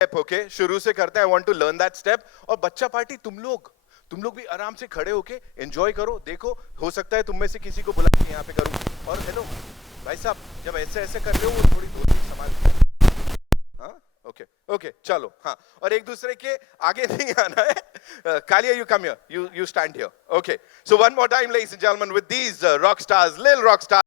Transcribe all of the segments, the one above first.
Step okay शुरू से करते हैं. I want to learn that step. और बच्चा पार्टी तुम लोग भी आराम से खड़े होके एंजॉय करो. देखो हो सकता है तुम में से किसी को बुला के यहाँ पे करूं. और हेलो भाई साहब, जब ऐसे ऐसे कर रहे हो वो थोड़ी धोती संभाल के. हाँ ओके ओके चलो. हाँ और एक दूसरे के आगे नहीं आना है. Kalia you come here, you stand here. Okay so one more time ladies and gentleman with these rock stars, little rock stars.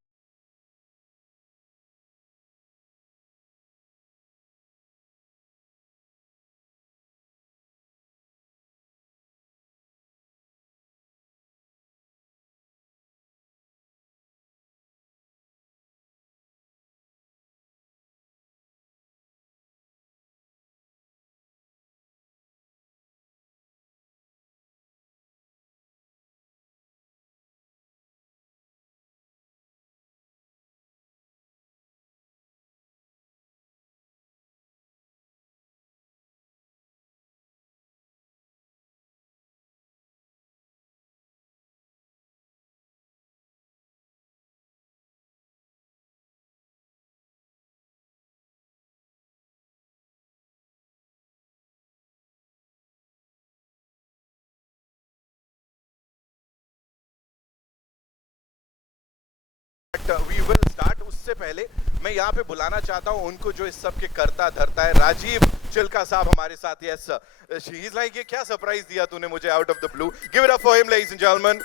We will start. उससे पहले मैं यहाँ पे बुलाना चाहता हूँ उनको जो इस सब के करता धरता है. राजीव चिल्का साहब हमारे साथ. यस ही इज लाइक, ये क्या सरप्राइज दिया तूने मुझे out of the blue. Give it up for him ladies and gentlemen.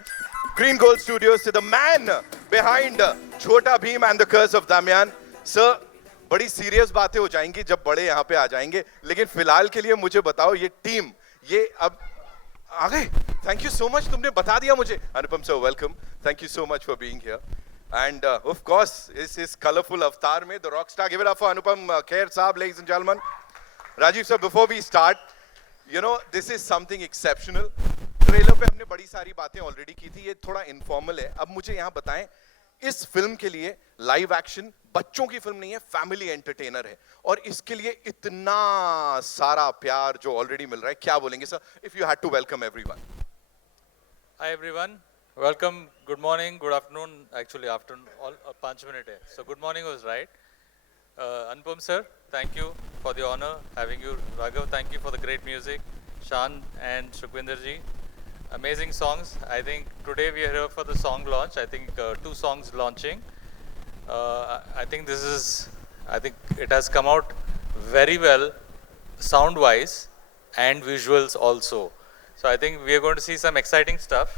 Green gold studios से the man behind Chhota Bheem and the curse of Damyaan. Sir बड़ी सीरियस बातें हो जाएंगी जब बड़े यहाँ पे आ जाएंगे, लेकिन फिलहाल के लिए मुझे बताओ ये टीम ये अब आ गए. थैंक यू सो मच, तुमने बता दिया मुझे. Anupam sir welcome. Thank you so much for being here. And of course, is colorful avatar mein the rock star. Give it up for Anupam Kher Saab, ladies and gentlemen. Rajiv sir, before we start, you know this is something exceptional. Trailer पे हमने बड़ी सारी बातें already की थी, ये थोड़ा informal है. अब मुझे यहाँ बताएं, इस फिल्म के लिए लाइव एक्शन बच्चों की फिल्म नहीं है, फैमिली एंटरटेनर है, और इसके लिए इतना सारा प्यार जो ऑलरेडी मिल रहा है, क्या बोलेंगे sir? If you had to welcome everyone. Hi everyone, welcome, good morning, good afternoon, actually afternoon, all 5 minutes hai. So good morning was right. Anupam sir, thank you for the honor having you. Raghav, thank you for the great music. Shan and Sukhwinder ji, amazing songs. I think today we are here for the song launch. I think 2 songs launching. I think it has come out very well sound wise and visuals also. So I think we are going to see some exciting stuff.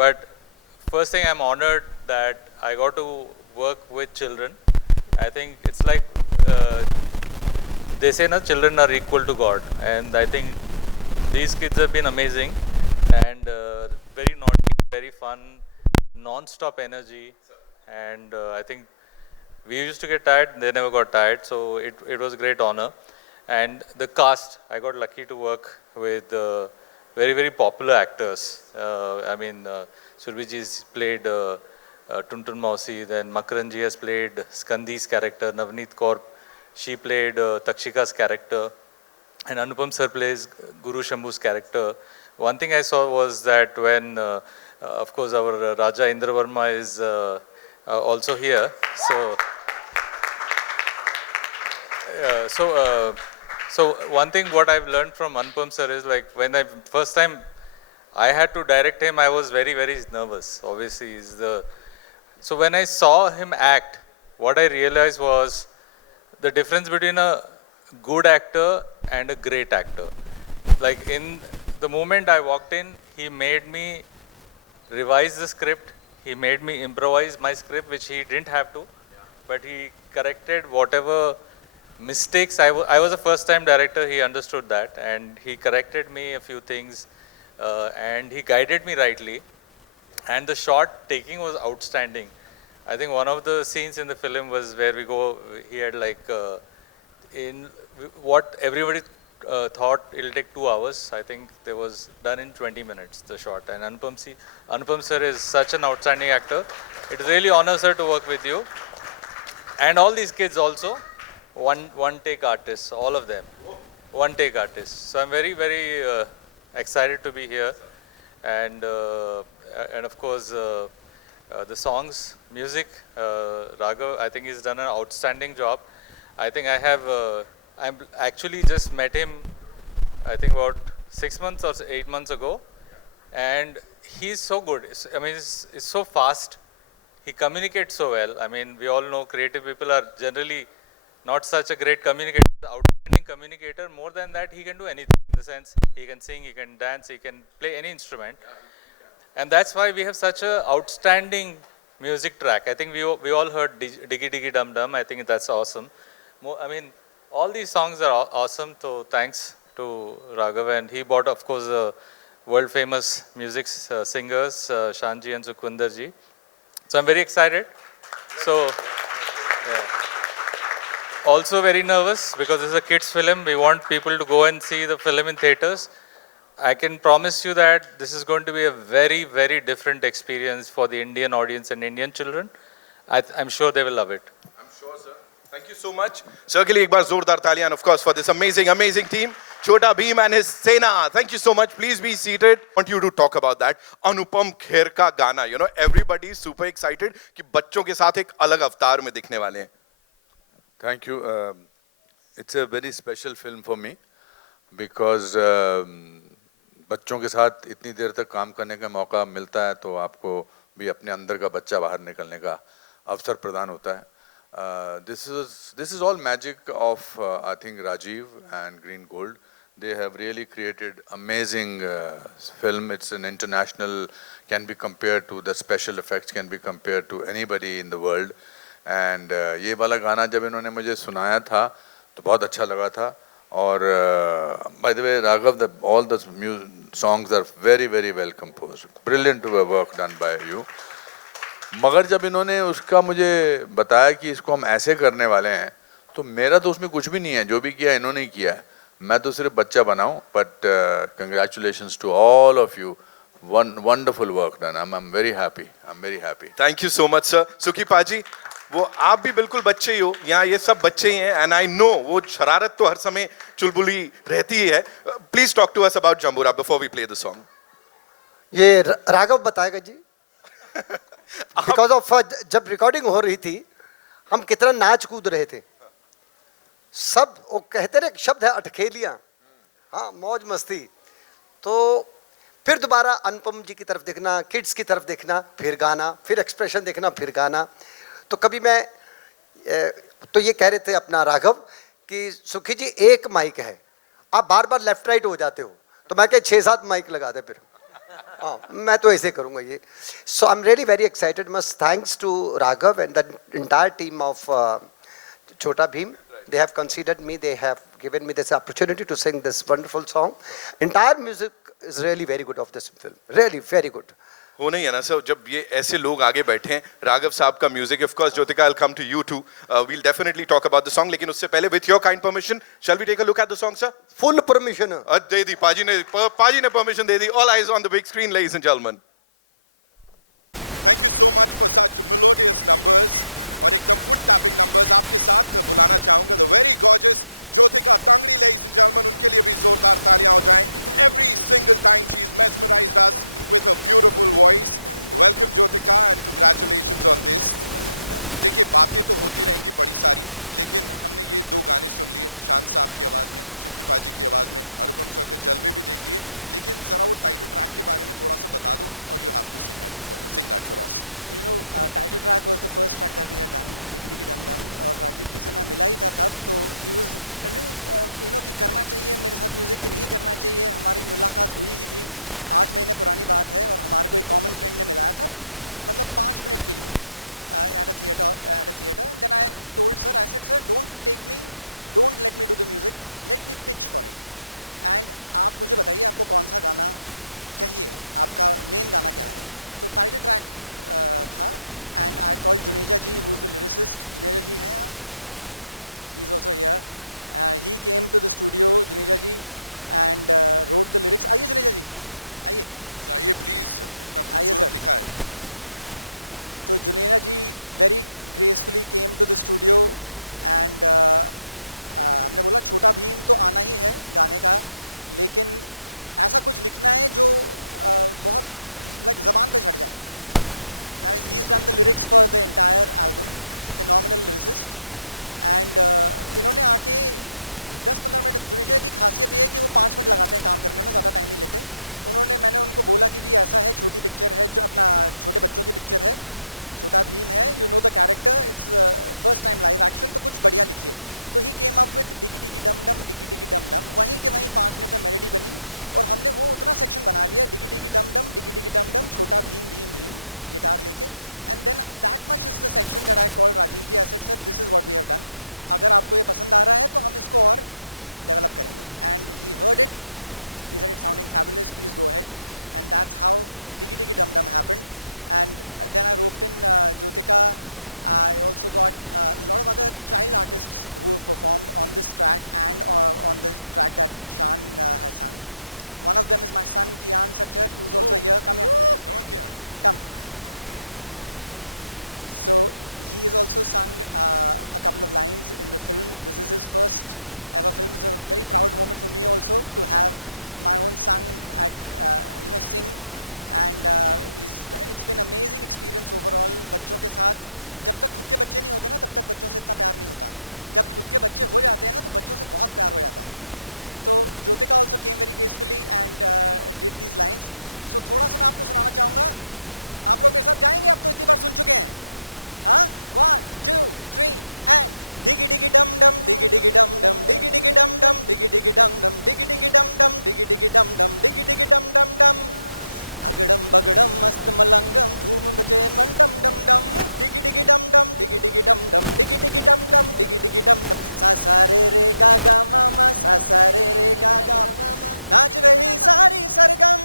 But first thing, I'm honored that I got to work with children. I think it's like they say, "Na, children are equal to God," and I think these kids have been amazing and very naughty, very fun, non-stop energy, and I think we used to get tired. They never got tired, so it was a great honor. And the cast, I got lucky to work with very, very popular actors. I mean, Surbhiji's played Tuntun Mausi, then Makaranji has played Skandi's character, Navneet Kaur, she played Takshika's character, and Anupam sir plays Guru Shambhu's character. One thing I saw was that when, of course, our Raja Indravarma is also here. So one thing what I've learned from Anupam sir is, like, when first time I had to direct him, I was very, very nervous. Obviously, so when I saw him act, what I realized was the difference between a good actor and a great actor. Like, in the moment I walked in, he made me revise the script. He made me improvise my script, which he didn't have to, but he corrected whatever mistakes. I was a first time director, he understood that, and he corrected me a few things, and he guided me rightly, and the shot taking was outstanding. I think one of the scenes in the film was where he had like, in what everybody thought it'll take 2 hours, I think there was done in 20 minutes, the shot. And Anupam sir is such an outstanding actor. It really honors sir to work with you. And all these kids also, one take artists, all of them, one take artists. So I'm very, very excited to be here, and of course the songs, music, Raghav, I think he's done an outstanding job. I think I have I actually just met him, I think about 6 months or 8 months ago, and he's so good. I mean, it's so fast. He communicates so well. I mean, we all know creative people are generally not such a great communicator, outstanding communicator. More than that, he can do anything. In the sense, he can sing, he can dance, he can play any instrument. And that's why we have such a outstanding music track. I think we all heard Diggy Diggy Dum Dum. I think that's awesome. I mean, all these songs are awesome. So thanks to Raghav, and he bought, of course, the world famous music singers Shanji and Sukhwinder ji. So I'm very excited. So yeah. Also very nervous because it's a kids film. We want people to go and see the film in theaters. I can promise you that this is going to be a very, very different experience for the Indian audience and Indian children. I'm sure they will love it. I'm sure, sir. Thank you so much. Sir के लिए एक बार जोरदार तालियां, and of course for this amazing team, Chhota Bheem and his Sena. Thank you so much. Please be seated. I want you to talk about that. Anupam Kher का गाना. You know, everybody is super excited कि बच्चों के साथ एक अलग अवतार में दिखने वाले हैं. Thank you. It's a very special film for me because बच्चों के साथ इतनी देर तक काम करने का मौका मिलता है तो आपको भी अपने अंदर का बच्चा बाहर निकलने का अवसर प्रदान होता है. This is all magic of I think Rajiv and Green Gold. They have really created amazing film. It's an international, can be compared to the special effects, can be compared to anybody in the world. And ये वाला गाना जब इन्होंने मुझे सुनाया था तो बहुत अच्छा लगा था. और by the way, Raghav, all the songs are very well composed. Brilliant work done by you. मगर जब इन्होंने उसका मुझे बताया कि इसको हम ऐसे करने वाले हैं तो मेरा तो उसमें कुछ भी नहीं है. जो भी किया इन्होंने ही किया है. मैं तो सिर्फ बच्चा बनाऊं. But congratulations to all of you. Wonderful work done. I'm very happy. I'm very happy. Thank you so much, sir. सुखी पाजी, वो आप भी बिल्कुल बच्चे ही हो. यहाँ ये सब बच्चे ही हैं. And I know वो शरारत तो हर समय चुलबुली रहती ही है. Please talk to us about Jambura before we play the song. ये राघव बताएगा जी. Because of जब रिकॉर्डिंग हो रही थी हम कितना नाच कूद रहे थे. सब वो कहते रहे शब्द है अटखेलियां. हाँ, मौज मस्ती. तो फिर दोबारा अनुपम जी की तरफ देखना, किड्स की तरफ देखना, फिर गाना, फिर एक्सप्रेशन देखना, फिर गाना. तो कभी मैं तो ये कह रहे थे अपना राघव कि सुखी जी एक माइक है, आप बार बार लेफ्ट राइट हो जाते हो. तो मैं कह 6-7 माइक लगा दे फिर. हाँ, मैं तो ऐसे करूँगा ये. So I am really very excited. Must thanks to Raghav and the entire team of Chhota Bheem. They have considered me. They have given me this opportunity to sing this wonderful song. Entire music is really very good of this film. Really very good. हो नहीं है ना sir, जब ये ऐसे लोग आगे बैठे हैं. राघव साहब का music, of course, Jyotika, I'll come to you too. We'll definitely talk about the song. लेकिन उससे पहले, with your kind permission, shall we take a look at the song, sir? Full permission. दे दी पाजी ने permission they the. All eyes on the big screen, ladies and gentlemen. Thank you so much for such melodious numbers और एकदम foot tapping numbers. आपके साथ बुलाना चाहूंगा the very gorgeous Jyotika Tangri, ladies and gentlemen. उनके लिए भी जोरदार तालियां हो जाएं. Every single time she's mesmerized us with her beautiful voice. Welcome Jyotika and congratulations on this. देखिए, बातें तो होती रहेंगी बड़ी सारी, लेकिन हमने ये 2 गाने सुन लिए. शांत साहब की आवाज़ में, सुखी पाजी की आवाज़ में, अनुपम सर के जलवे भी देख लिए. लेकिन ज़रा वो टाइटल ट्रैक के बारे में थोड़ा सा बता दो. और you have to sing that for us. You know, title track was the first track that we had done, Diggy Diggy Dum Dum. और राजीव जी से मैं मिला ही था तब, तो he was you know कि करना चाहिए मेरे साथ म्यूज़िक की नहीं करना चाहिए. हमारी मुलाकात हुई ही थी, 8 महीने पुरानी बात है. और हमारे को एक कॉमन फ्रेंड ने मिलाया था, मतलब 5 मिनट के लिए at a theater. And then I told sir, I said, sir, don't let me do the music, let me pitch for it. And आप मुझे बताइए आपको कौन सा गाना चाहिए, आपका मेन गाना क्या है. तो टाइटल ट्रैक था. And I called Juneja ji, who's the lyricist. Juneja ji हैं यहाँ, he's also here. He came to the studio, Juneja ji, and wrote the lyrics. आइए Juneja ji, आइए. आइए प्लीज, इतना खूबसूरत लिखा है. तो जुनेजा जी very gracefully came to the studio and हमने बोला छोटा भीम तो आना ही है गाने का, लेकिन ऐसा कुछ लिखना है जो बहुत like ज़बान पे चढ़ जाए. Guys, he's done the lyrics for the entire album, phenomenal lyricist. And इन्होंने आके 10-15 मिनट जुनेजा की खासियत ये है कि वो 5 मिनट लगाते हैं काम करने में, ज़्यादा टाइम नहीं लेते। मैंने उनको बोला कि जी ऐसा है, छोटी पिक्चर है, जो अपना छोटे बच्चों की पिक्चर है, छोटा भीम है, you know the character, it's first time live action, तो कुछ बढ़िया लिखिए। तो ही केम अप विद डिगी डिगी डम डम, डिगी डिगी डम डम, वहीं के वहीं 5 मिनट में मेलोडी बनी और हमने वो उतना सेक्शन बना लिया, डिगी डिगी डम डम, डिगी डिगी डम डम, छोटा भीम भीम भीम, गिटार लेके, and then that much is the section that I call Rajeev ji, I said sir this is what we have done, अगर आपको ये पसंद आ रहा है तो हम इसको और डेवलप करेंगे। And he heard it, he said it's sounding fabulous, please go ahead, and that's how Diggy Diggy Dum Dum happened. And then I roped in Jyotika. I also got a lot of other child artists who have performed on this track and on the track that Shan has sung. One of them is my son Kian Sachar, who's also Oh. here. Come here. Come on, Kian. Come. So he has also sung a couple of lines in the film. This is his first ever film. It's a very proud moment for me also to have my own son sing, and it's been amazing experience overall. बच्चों के साथ जब तक खुद के बच्चे नहीं होते ना तब तक बच्चों से इतना प्यार नहीं होता, जब खुद के बच्चे हो जाते हैं ना तो बच्चों से बहुत प्यार हो जाता है। तो Jyotika also came very gracefully and did these lines. So थोड़ा सा मैं आपको सुनाना चाहूँगा, आप लोग मेरे साथ गाएंगे, आप तो इतनी बार सुन चुके हैं। हाँ, 1 2 3 and Diggy diggy dum dum, diggy diggy dum dum, diggy diggy dum dum, diggy diggy dum dum, diggy diggy dum dum, diggy diggy dum dum, diggy diggy dum dum dum. अगड़म बगड़म मस्त मलंगम धूम बजे मन डम डम डम, डिगी डिगी डम डम, डिगी डिगी डम डम, डिगी डिगी डम डम, डिगी डिगी डम डम, सा सा रे गा गा मामा, सा सा रे गा गा, नाच रही सारी सरगम,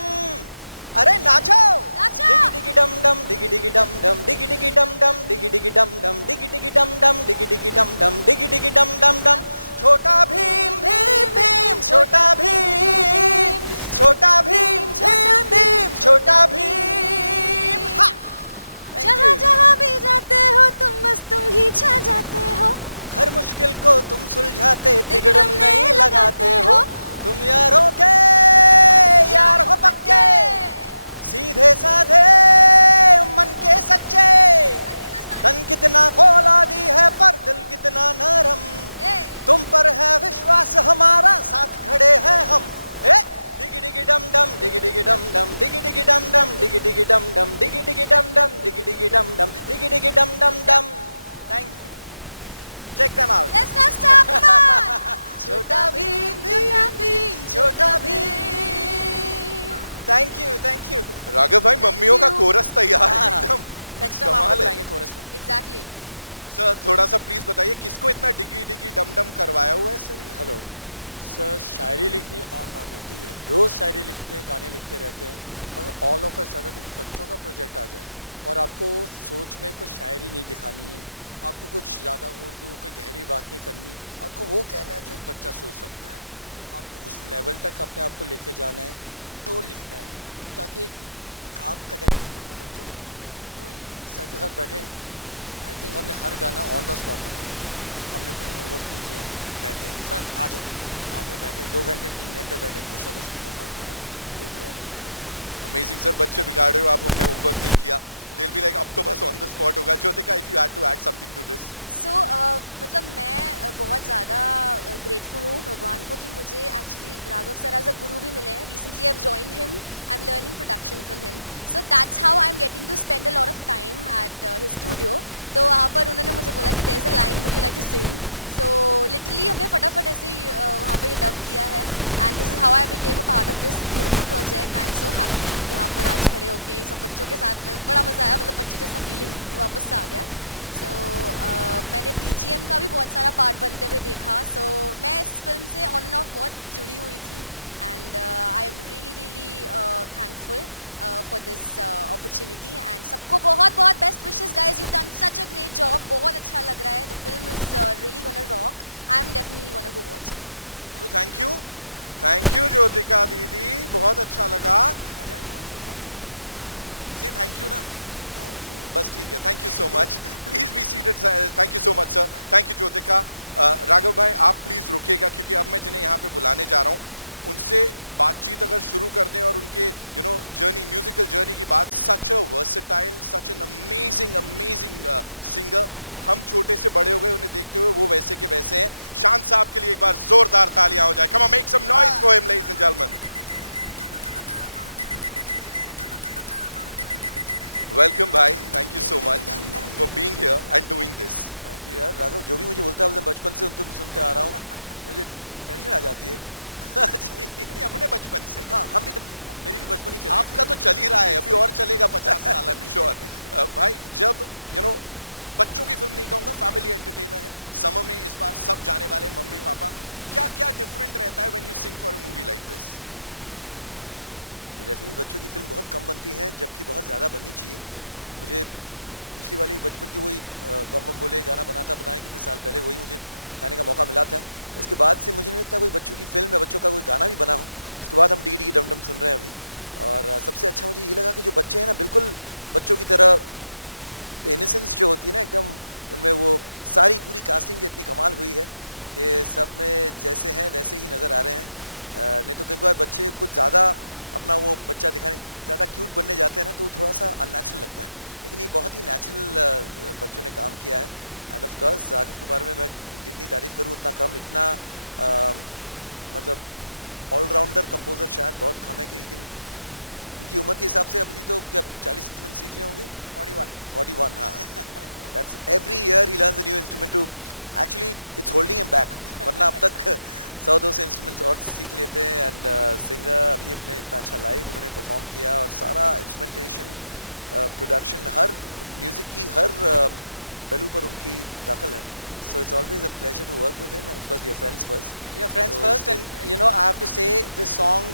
अरे नाचो, डिगी डिगी डम डम, डिगी डिगी डम डम, डिगी डिगी डम डम, डिगी डिगी डम डम, डिगी डिगी डम डम, डिगी डिगी डम डम, डिगी डिगी डम डम डम, छोटा भीम भीम भीम, छोटा भीम, छोटा भीम भीम भीम, छोटा भीम। जहाँ जहाँ भी जाते हो तुम बस तुम ही छा जाते हो, हर मुश्किल को तुम सुलझाते तिगड़म नहीं लगाते हो, तुम यारों के यार हो पक्के, सीधे साधे मन के सच्चे, तन कितना फौलादी है पर दिल कितना नरम, तुम पर है विश्वास हमारा साथ खड़े हैं हम, डिगी डिगी डम डम, डिगी डिगी डम डम, डिगी डिगी डम डम, डिगी डिगी डम डम, डिगी डिगी डम डम, डिगी डिगी डम डम, डिगी डिगी डम डम डम। Thank you, check them out. Let's not stop, come on. छोटा भीम छोटा भीम, छोटा भीम। Thank you. राघव भाई, मम्मियों का you. कोरस तैयार है हाँ। एकदम। नेक्स्ट टाइम आपको कमाल है। बुलाएंगे कोरस में। Exactly. सर थोड़ा सा प्लीज बताइए किसको इतना डिगी डिगी डम डम करवाया हुआ है सर? हेलो सर, शायरी लिखनी और बात होती है, रोज़ शायरी लिखते हैं, गाने लिखते रहते हैं, मगर ऑल ऑफ अ सडन एक बच्चों का प्रोजेक्ट आ जाए और आपको सोच में कोई शायरी नहीं दिखानी है, आपको कुछ ज़्यादा उर्दू कोई गहरी बात नहीं करनी, आपको वो कहना है जो एक बच्चा सोच सकता है, आपको उस लेवल तक अपने आप को लेके जाना है, तो लिखना है ताकि आप कनेक्ट हो बच्चों को। तो सर के साथ बैठे, आई थिंक हमने हर गाना ऑन द स्पॉट बनाया, हमने कोई होमवर्क नहीं किया, बैठे सर आ जाओ, आगे बैठे 2 घंटे 3 घंटे बैठे, कुछ ना कुछ अमेजिंग सर, बच्चे बिगाड़ रहे हो आप, हमने होमवर्क नहीं किया। They'll be like अब तो बस ऑन द स्पॉट होगा। Jyotika, if you had to add something to this. So मतलब मैं बहुत ज़्यादा ग्रेटफुल हूँ भगवान को कि मुझे actually Raghav sir as a guru भी मिले हैं। Recently I have joined him, I am learning production from him, so that's how I am getting to spend a lot of time at his studio. तो वहाँ पर उन्होंने मुझे बोला कि there is a line, would you like to sing? So literally हमने फटाफट ऐसे ही वहाँ पर डब किया है, and this is how I became a part of this beautiful project. I am so happy यहाँ पर आज खड़े होके सब बच्चों के साथ में, बड़ा मज़ा आया, मतलब बच्चे जैसा फीलिंग वापस से आ गया। सो मैंने BGM का भी बहुत सारा पार्ट बनते हुए देखा, सो मैं इस फिल्म से ऑन एंड ऑफ बहुत जुड़ी हुई थी, and I am really thankful for this opportunity, and सबको बहुत बहुत best wishes guys, you done such a great job, बहुत अच्छा लग रहा है, the film is really gonna rock, I am definitely gonna go watch it. तो thank you Jyotika दीदी, बहुत अच्छा लगा। से थैंक यू ना, बस ठीक है, thank you so much, please be seated. Thank you so much sir, thank you Jyotika. Raghav भाई आप प्लीज रुकिएगा, क्योंकि अब मैं जिन्हें यहाँ पे बुलाने जा रहा हूँ उनसे बातचीत अगर शुरू कर दें और उनके जर्नी, म्यूजिकल जर्नी की बात। Such a versatile, such an amazing singer, हम छोटे से बड़े हो गए उन्हें देखते हुए, वो वैसे के वैसे हैं। शान साहब के लिए एक बार जोरदार तालियां हो जाए। Come on, make some noise for him ladies and gentleman. Welcome भाई, thank you so much for being here and doing this. Thank you यार राघव, जो भी मुझे बोलता है बोलते हैं, बचपन से उन तुम सुनते आ रहा हूँ, मुझे टेंशन आ जाती है। जी अपने बचपन से। हाँ, हम भी तो, मेरी भी बचपन ही चल रही आपका तो चल ही रहा है, अभी और चलेगा 50 साल, आई एम श्योर। भाई जब बच्चों की फिल्म नहीं कहूंगा, फैमिली एंटरटेनर है, समर में इस बार सब जाने वाले मम्मी पापा, क्या क्या डिफरेंट रहता है when you sing for a movie like this? Definitely बच्चों की फिल्म बहुत कम बनती हैं, जबकि बहुत ज़्यादा बननी चाहिए। मुझे पिछली वाली बचपन की वही बम बम बोले गाना बना था, बताने कितने साल पहले, वही मुझे गाने का मौका मिला था। उसके बाद से मुझे नहीं लगता कोई बच्चों की फिल्म या बच्चों का कोई गाना भी बना हो। उसके बाद हम डिगी डिगी डम डम सुन रहे हैं अभी, और सबसे अच्छा मुझे ये लगा कि जो बच्चे हैं ना, बिल्कुल बच्चों की तरह इनोसेंस जो होती है ना एकदम, उनमें वो सारी पूरी कास्टिंग जो इतनी कमाल हुई है कि सब में जैसे हैं वैसे ही नज़र आ रहे हैं। नहीं तो कई बार बच्चे कुछ ज़्यादा अपना वो बच्चा दिखाने, ज़्यादा क्यूट बनने जाते हैं ना, तो थोड़ा सा अननेचुरल लगता है, लेकिन ये बहुत ही नेचुरल बच्चों ने काम किया है। एंड ऑफ कोर्स राघव के बारे में मैं जितनी तारीफ़ करूँ उतना कम, इतना मतलब ऑलराउंडर कंपोज़र शायद बहुत कम है कि इनकी उम्र के हिसाब से अभी तो क्या 40 इंस्ट्रूमेंट सीख ले होंगे? 41 हाँ। That's every year he learns a new instrument too, actually it's holding him back, वरना अब तक 100-200 इंस्ट्रूमेंट्स और सीख लेते हैं। एंड सिंगर अभी अपने इतना अच्छा लाइव उन्होंने परफॉर्म किया, और सारा इंस्ट्रूमेंटेशन, प्रोडक्शन, हर म्यूज़िक की हर पहलू पर उनकी दखल है। So it's always a pleasure to work with him, and of course we are friends first. We are friends So first, and you know, I have to say this song,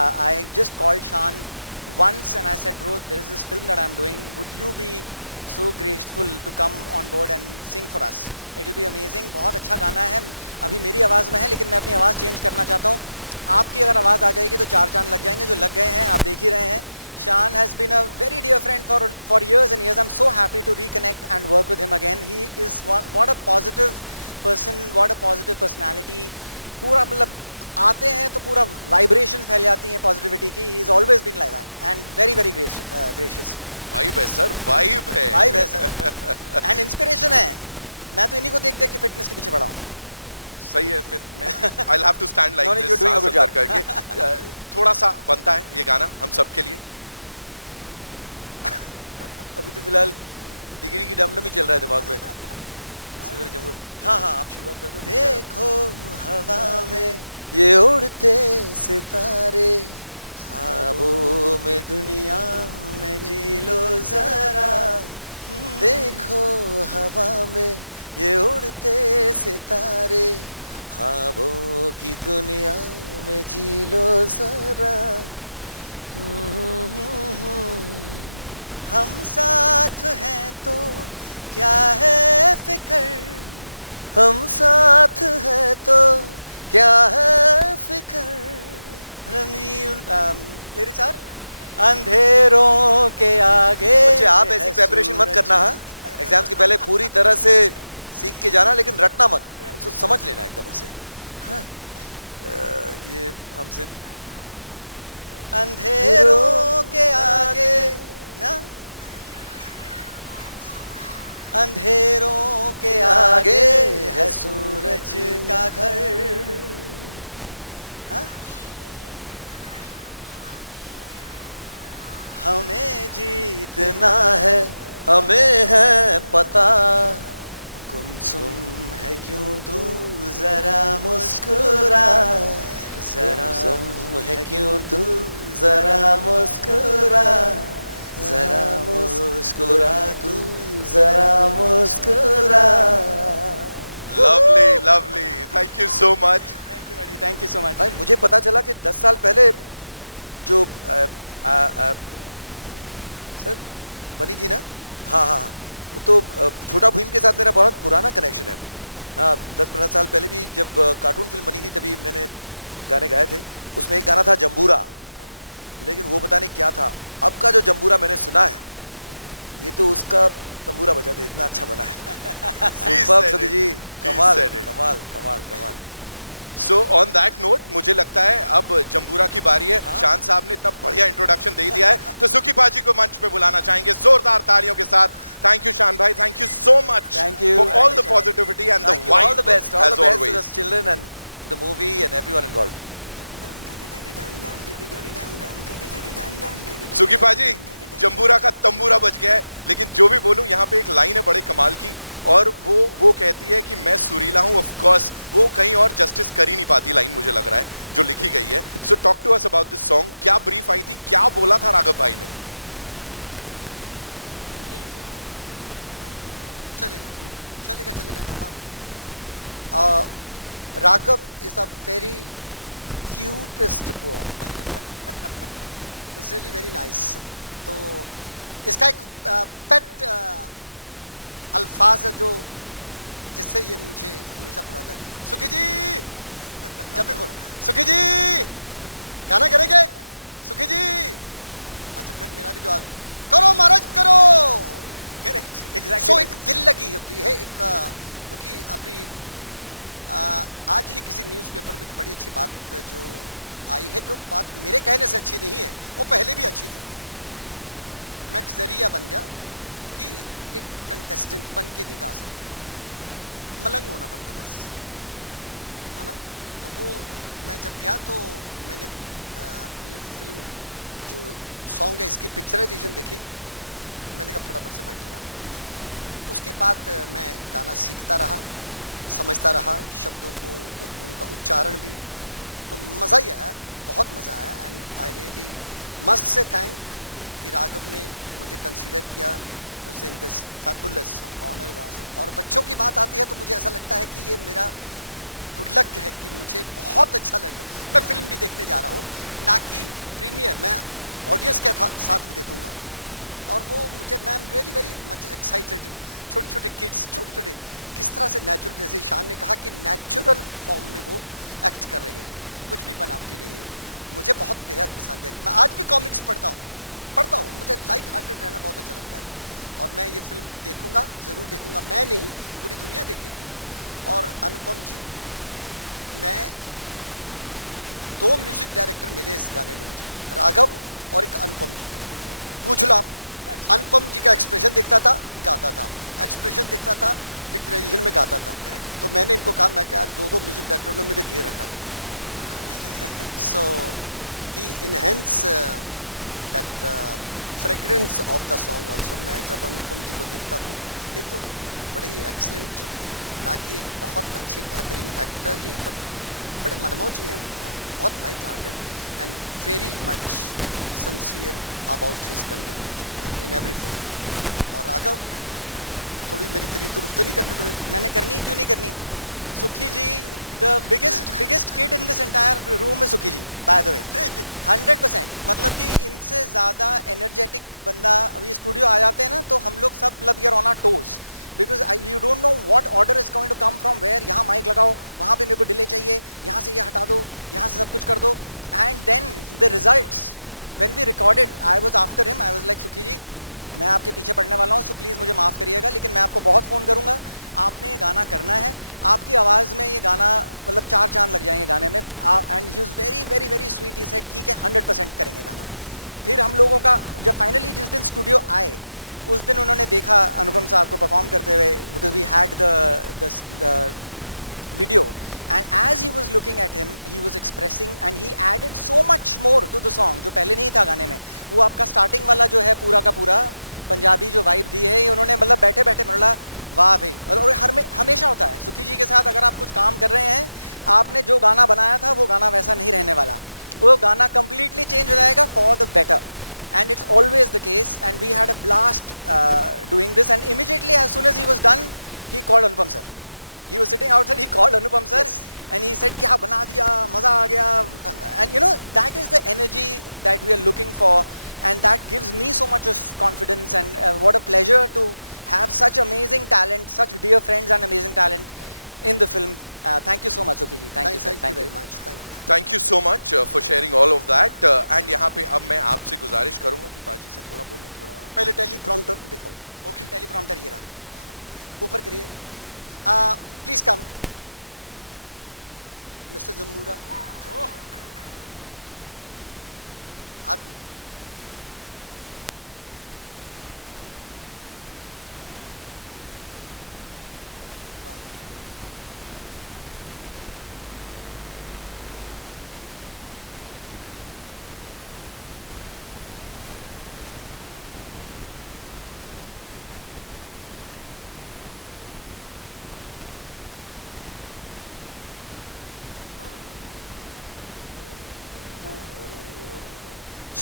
I just called Shaan once and I said, bro, there is this film that I'm doing, would you be so graceful to come on board and sing for us? It will be amazing. बहुत अच्छा गाना है, अभी मेरी आवाज़ में है, लेकिन मैं अपनी आवाज़ चेंज करना चाहता हूँ। आपकी अगर आवाज़ आ जाएगी तो 4 चांद लग जाएंगे, जो लग गए हैं, आप देख ही रहे हैं। Shaan has been a very dear friend for years and years. I'm so happy to reconnect and work with him again. He is what a positive person, what a positive personality. पूरा मतलब आते हैं तो पूरा vibration फैल जाती है positivity की. He has always been like that and very very gracious. Vibe है सर, वाइब है. वाइब है सर. And inspiration है. मैं तो इन्हीं को देख देख के फिटनेस के पीछे पड़ा हूँ. सही है, फिर मैं I'll have to stand like No, no, this. you're doing a good job. करके थोड़ा सा बनता है ये गाना हम सब के लिए. अभी तो फिलहाल डिगी डिगी डम डम ही चल रहा है दिमाग में. सवेरे जमूर. हाँ हाँ, आप शुरुआत कर दो. देखो हवा में ये उड़ते सितारे, ख्वाबों में दुनिया में जी लो जरा. देखो हवा में ये उड़ते सितारे, ख्वाबों की दुनिया में जी लो जरा. हम साथ हैं तो क्या है फिक्र, हम साथ हैं तो क्या है फिक्र. लिरिक्स आर अंधेरों के आगे. बच्चे आप ऐसी प्रेपरेशन मत करना है एग्जाम्स के पहले, पूरी तरह से सीख के जाना, लेकिन रटना मत, तो समझ लेना एकदम उसे. हाँ, ये हमसे अंधेरों के आगे ना, अंधेरों के आगे है सूरज का घर. हाँ? हमें जीतना है, हमें है पता, गुमसुम है क्यों तू जरा मुस्कुरा, जरा गुमसुम है क्यों तू जरा मुस्कुरा, जरा मुस्कुरा तू जरा मुस्कुरा. Lovely, lovely. Thank you so much. Thank you बड़ी, थैंक यू सो मच. भाई मुझे पता चला कि 10 साल पहले जो सर बनी थी ना, हाँ हाँ, तो छोटा भीम के साथ मेरा बहुत पुराना कनेक्शन है. हाँ, 10-15 साल पहले भी जब कार्टून फिल्म बनी थी तभी मैंने गाने गाए थे. उसमें एक गाना था जम्बूरा, लेकिन वो पता नहीं क्या था. अब का जो जम्बूरा मैंने सुना है, ये तो उसका तंबूरा बजा दे, इतना अच्छा बना है. सुपर सुखी जी, कमाल कमाल कमाल कमाल. सो ऑन दैट नोट मुझे लगता है अब जंबूरा की बारी है। शान साहब ने इतना बढ़िया इंट्रोडक्शन दे दिया है तो सुखी पाजी को मंच पे बुलाना चाहेंगे जोरदार तालियों के साथ। थैंक यू शान भाई, thank you so much Thank you. For all the positivity and the Thank you. All vibe the best. All as the best to always. the children and the movie and everyone involved. सुखी पाजी, जंबूरा का तंबूरा बज गया है, लेकिन जो भी बोलूं यहाँ पे एक लाइन है बड़े कमाल की, और वो कहती है कि मैं सुरीला हूँ। ऑफ कोर्स वो कहीं और जस्टिस कर ही नहीं पाती लाइन, मुझे लग रहा है, जो लिखी गई है। So talk to us about this song. क्या ब्रीफ आई थी, क्या बोला था राघव भाई ने? चलेगा। Raghav is a very cutest boy, it's really very nice. तो इसका एक पेट अल्फाज है जो जिससे ये मुझे हमेशा बुलाता है, सुखी जी। जब भी बोल सुखी जी गाना करेंगे, सुखी जी। अच्छा फिर मेरा भी जवाब, करो महाराज करो। Correct, exactly. सो एक दिल लगी होती है एक, क्योंकि अभी आज ही किसी न्यूज़पेपर में एक बड़ी अच्छी बात जो आई है, जो बात मेरे कहने से अच्छी नहीं है, वो पहले भी अच्छी थी। मैं एक जरिया बन गया कि एक कंटेस्टेंट बन के नहीं गा सकते, मलंग होना पड़ता बस, है ना। तो वो मैं जब गया तो मैंने ये फिल्म जो सॉन्ग है इसकी पिक्चराइजेशन देखी, मैंने कहा फटाफट से माइक लगा। उसके बाद मैं गाना सीखता रहा, समझता रहा शब्दों को, उनका उच्चारण भी, तो मज़ा ही आया, बहुत मज़ा आया। And I really must say thank कि राघव ने मुझे कंसीडर किया to sing this fabulous honour. और बच्चों की बात आती है तो मुझे ऐसा लगता है कि ये मेरा गुड लक है कि मुझे बहुत अच्छा लगा। मैं फिल्म भी देखने जा रहा हूँ, ना कि प्रीमियर, मैं ऑडियंस के साथ भी देखूँगा। और वो मुझे, मैं रियली वेरी मच एक्साइटेड। छोटे छोटे किड्स, छोटे छोटे किस तरह से नेचुरल, जैसे शान ने कहा कि नेचुरल फॉर्म में वो एक्ट कर रहे हैं, कुछ भी बनावटी नहीं है। मुझे बहुत बेहद पसंद है। मैं आज भी कॉमिक्स पढ़ता हूँ, मुझे लाइट हार्टेड रहना बहुत अच्छा लगता है। और मैं ये फिल्म देखूंगा, ज़रूर देखूंगा। मैं नहीं, पूरी दुनिया देखेगी। और अनुपम जी, मैं 2 म्यूजिक डायरेक्टर मिले इस गाने में, राघव और एक अनुपम जी। पूछ लो आप, अनुपम जी का एक्सप्रेशन दिखता था, गाता था, एक्सप्रेशन दिखता था, पिक्चराइजेशन में गाता था। तो मैंने इनको कहा, मैं क्या 2 म्यूजिक डायरेक्टरों ने मुझे घेर रखा था। So he enhance that fragrance of the song also. मैं जब अनुपम जी को देखता हूँ, एक तो बड़े ही एक्सलेंट, ना कि एक बहुत अच्छे बेहतरीन एक्टर ही, बड़े मनमोजी हैं, बहुत light hearted and very much sincere about his content in every film. और राघव, थोड़ी मेरी तारीफ तो नहीं करनी पड़ेगी? मैंने करनी, क्यों नहीं करनी। Sukhi ji, the biggest kid in this entire room है सुखी जी, बाय द वे। 100%, मतलब कि इनसे ज़्यादा एनर्जेटिक बंदा, अभी स्टूडियो आ जाते हैं ना तो हम लोग सब लब यर on our toes, because you don't know what order is going to come from where. यहाँ माइक लगाओ, वहाँ पे मेरे को डिले चाहिए, यहाँ से ये हटा दो, यहाँ से सब कुछ कर दो। And then the results when we recorded, I was after him, I was like Sukhi ji मैं आपके पीछे पड़ने वाला हूँ, सो प्लीज़ मुझे माफ़ करिएगा, लेकिन मैं आपको बहुत फ़ोन करूँगा, आपने ये गाना करना है, आपकी आवाज़ में ये गाना, मतलब 4 चांद लग जाएंगे गाने में। And he was very very very sweet, he said ठीक है 100% करेंगे गाना। फिर हम लोगों का जब फाइनली जिस दिन स्टूडियो आए, उस दिन उन्होंने देखा अनुपम साहब को परफॉर्म करते हुए, because we had the video, and as he was looking at him he was expressing and he added so much more to the song, जो पहले नहीं था गाने में। वो आपका स्टार्टिंग वाला जो है पूरा का पूरा पंजाबी जो वाइब दी है, ये उन्होंने मतलब बैठे बैठे मतलब वाह भाई। और हमेशा होता है सुखी जी के साथ, अगर आप कुछ काम कर रहे हैं, आपने जो गाना बनाया था वो गाना वैसा नहीं रहने वाला, वो गाना completely चेंज हो जाएगा for the better, and it's always the case. And we had a blast doing this, and immediately as soon as he was done, he called Anupam sir. He was sitting outside, he called Anupam sir, yes. And he said क्या बना दिया, मज़ा आ गया। And you know, that is the energy that we are looking for, and that gives me so much of confidence, and what a pleasure to have such amazing talent, such dear friends and amazing talent in the film. Thank you so much, Sukhi ji. Thank you, sir. Thank you very much. Thank you. Thank you so much for sharing all of that. And यहाँ पे अब मैं आपसे गुजारिश करूंगा कि बाजी से थोड़ा बोलें, थोड़ा पहले टेलीप्रॉम्प्टर दिखाओ। ओके, टेलीप्रॉम्प्टर ये रहा, ऊपर करिए, प्लीज कम। मिस्टर जम्बूरा आप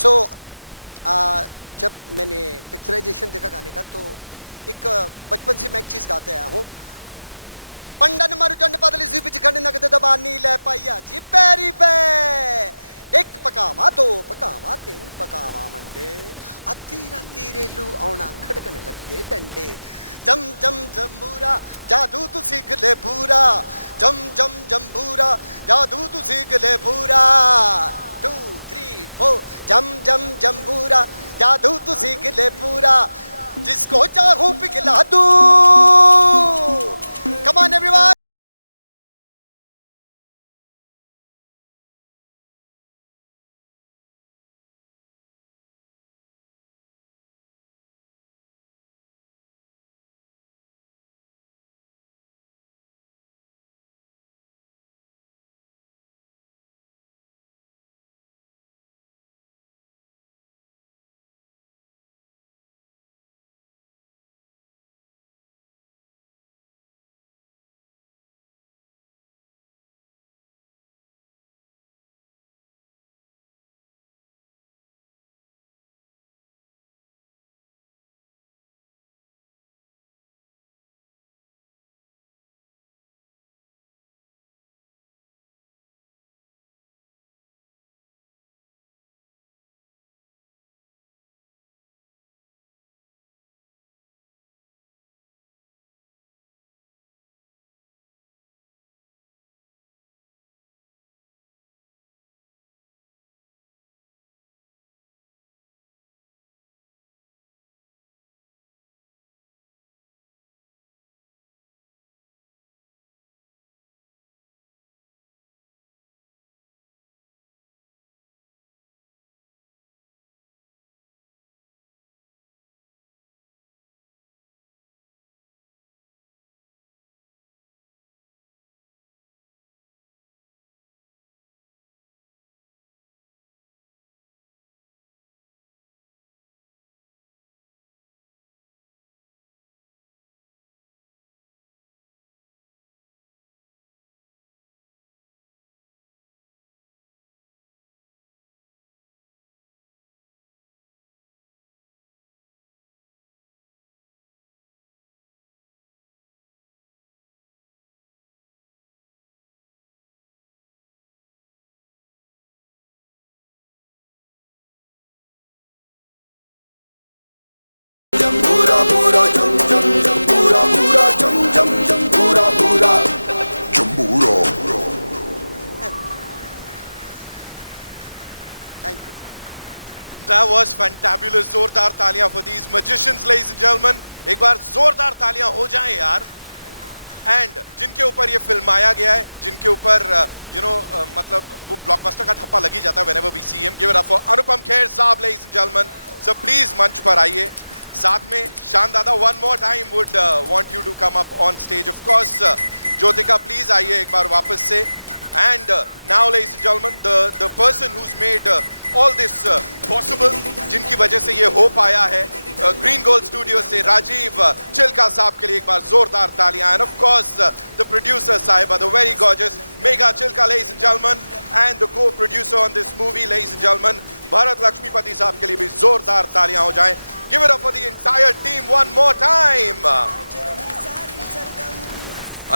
सो जब मैंने पिक्चराइजेशन देखा गाने का तो एक बचपन से मैं एक चीज़ गाते आया हूँ पंडन मारू चंड पतली सी बिच खंड नगद दबानी ले पाइया जी पैरी पे एक पकावा दो पकावा तीन पकावा मंडे अद्धी राती रेलू आना खड़कन लगे डंडे जम जम जम्बूरा जादू तू सीख ले पूरा जम जम जम्बूरा जादू तू सीख ले पूरा 2 3 4 जम जम जम्बूरा जादू तू सीख ले पूरा जिसको चाहूं पिघला दूं कम ऑन एवरीवन जम्बूरा पूरा जम जम जम्बूरा पूरा जम जम जम्बूरा पूरा जम्बूरा thank you That was fantabulous. जोरदार तालियां for these magicians, ladies and gentlemen. एक बार जोरदार तालियां हो जाएं यार. And जिनके ऊपर ये फिल्माया गया है, जिनके ऊपर मतलब वो ब्लॉकबस्टर का ठप्पा लगी जाता है whenever we see him. Give it up for Anupam Kher साहब, ladies and gentlemen. So please मंच पर आइए. साथ में शान दादा one more time would want you to come up on stage. Of course, Jyotika please आइए एक बार वापस से. And now, ladies and gentlemen, the person who's made all this possible, जिनकी वजह से ये हो पाया है, Green Gold Studios से राजीव चिल्का साहब के लिए एक बार जोरदार तालियां. And of course, the producer साहिबा, the very gorgeous Megha Chilka, ladies and gentlemen, and the co-producer on this movie, ladies and gentlemen, Bharat Lakshmipati साहब के लिए भी जोरदार तालियां हो जाएं. Give it up for the entire team one more time.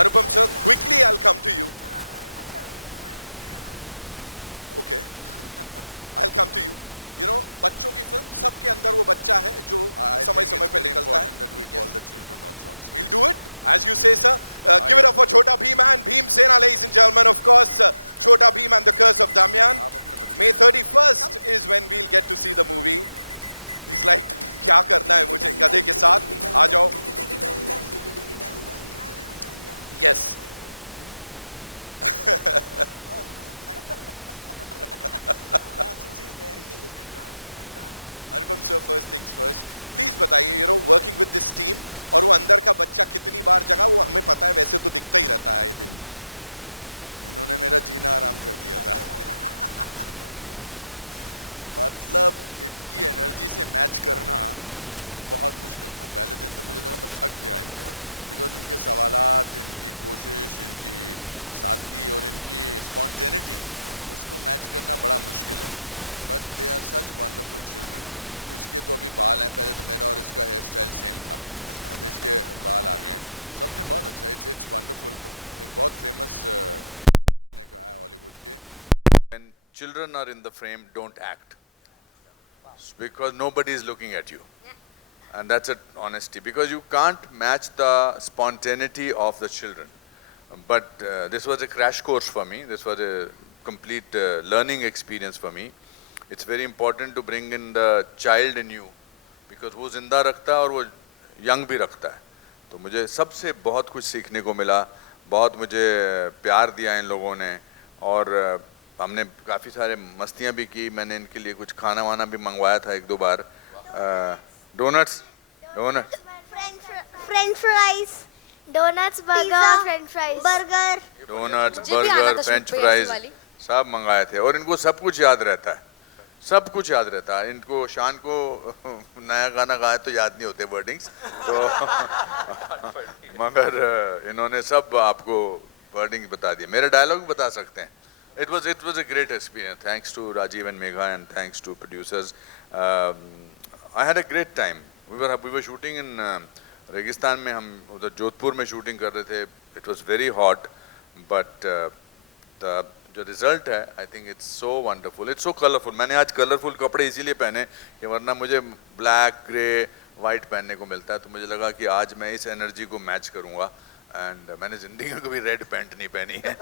Anupam sir, quickly I'll come to you. Okay. I'll come to you. You know, बच्चों की फिल्म, सबके अंदर वो बच्चा है जो समय समय पे निकलता है. that we call the children also on screen. We'll do it as you say, sir. Give it up for Chhota Bheem and Bheem Sena, ladies and gentlemen. Of course, Chhota Bheem and the Curse of Damyan. May 31st is when we'll get to see the movie. He's like, क्या करना है मुझे गधे के साथ? आ जाओ. Yes. Anupam sir, first things first, please बताइए, you know, working with this team, और वो अंदर का बच्चा कितनी बार जगा, वो हमें पता है, वैसे तो दिखता ही रहता है आए दिन। इन्होंने मेरा जीना आराम कर दिया था। मतलब इनकी एनर्जी से मैच करना बहुत मुश्किल था। पहले दिन तो मुझे लगा मैं थक गया इनका, बिकॉज इनके सवालात, इनकी कोशिश, इनकी सादगी और इनकी स्पॉन्टेनिटी, उसको मैच करना बड़ा मुश्किल है। But they are such wonderful children. इसके तो अभी बाल हैं, पहले तो मेरा और इसका हेयर स्टाइल सेम था, अब इसके बाल आ गए हैं। सबने बहुत अच्छा, इट्स वंडरफुल। एक बहुत फेमस ने कहा है हॉलीवुड के, when children are in the frame, don't act, because nobody is looking at you, and that's a honesty, because you can't match the spontaneity of the children. But this was a crash course for me. This was a complete learning experience for me. It's very important to bring in the child in you, because वो जिंदा रखता है और वो young भी रखता है। तो मुझे सबसे बहुत कुछ सीखने को मिला, बहुत मुझे प्यार दिया इन लोगों ने, और हमने काफ़ी सारे मस्तियाँ भी की। मैंने इनके लिए कुछ खाना वाना भी मंगवाया था एक दो बार, donuts, French fries, donuts, burger, French fries, burger, donuts, burger, French fries सब मंगाए थे। और इनको सब कुछ याद रहता है, सब कुछ याद रहता है इनको। शान को नया गाना गाए तो याद नहीं होते वर्डिंग्स, तो मगर इन्होंने सब आपको वर्डिंग बता दिए, मेरे डायलॉग बता सकते हैं। It was a great experience. Thanks to Rajiv and Megha, and thanks to producers. I had a great time. We were shooting in रेगिस्तान में, हम उधर जोधपुर में शूटिंग कर रहे थे. It was very hot, but the जो रिजल्ट है, I think it's so wonderful, it's so colourful. मैंने आज कलरफुल कपड़े इसीलिए पहने कि वरना मुझे ब्लैक, ग्रे, वाइट पहनने को मिलता है, तो मुझे लगा कि आज मैं इस एनर्जी को मैच करूंगा। एंड मैंने जिंदगी में कभी रेड पैंट नहीं पहनी है।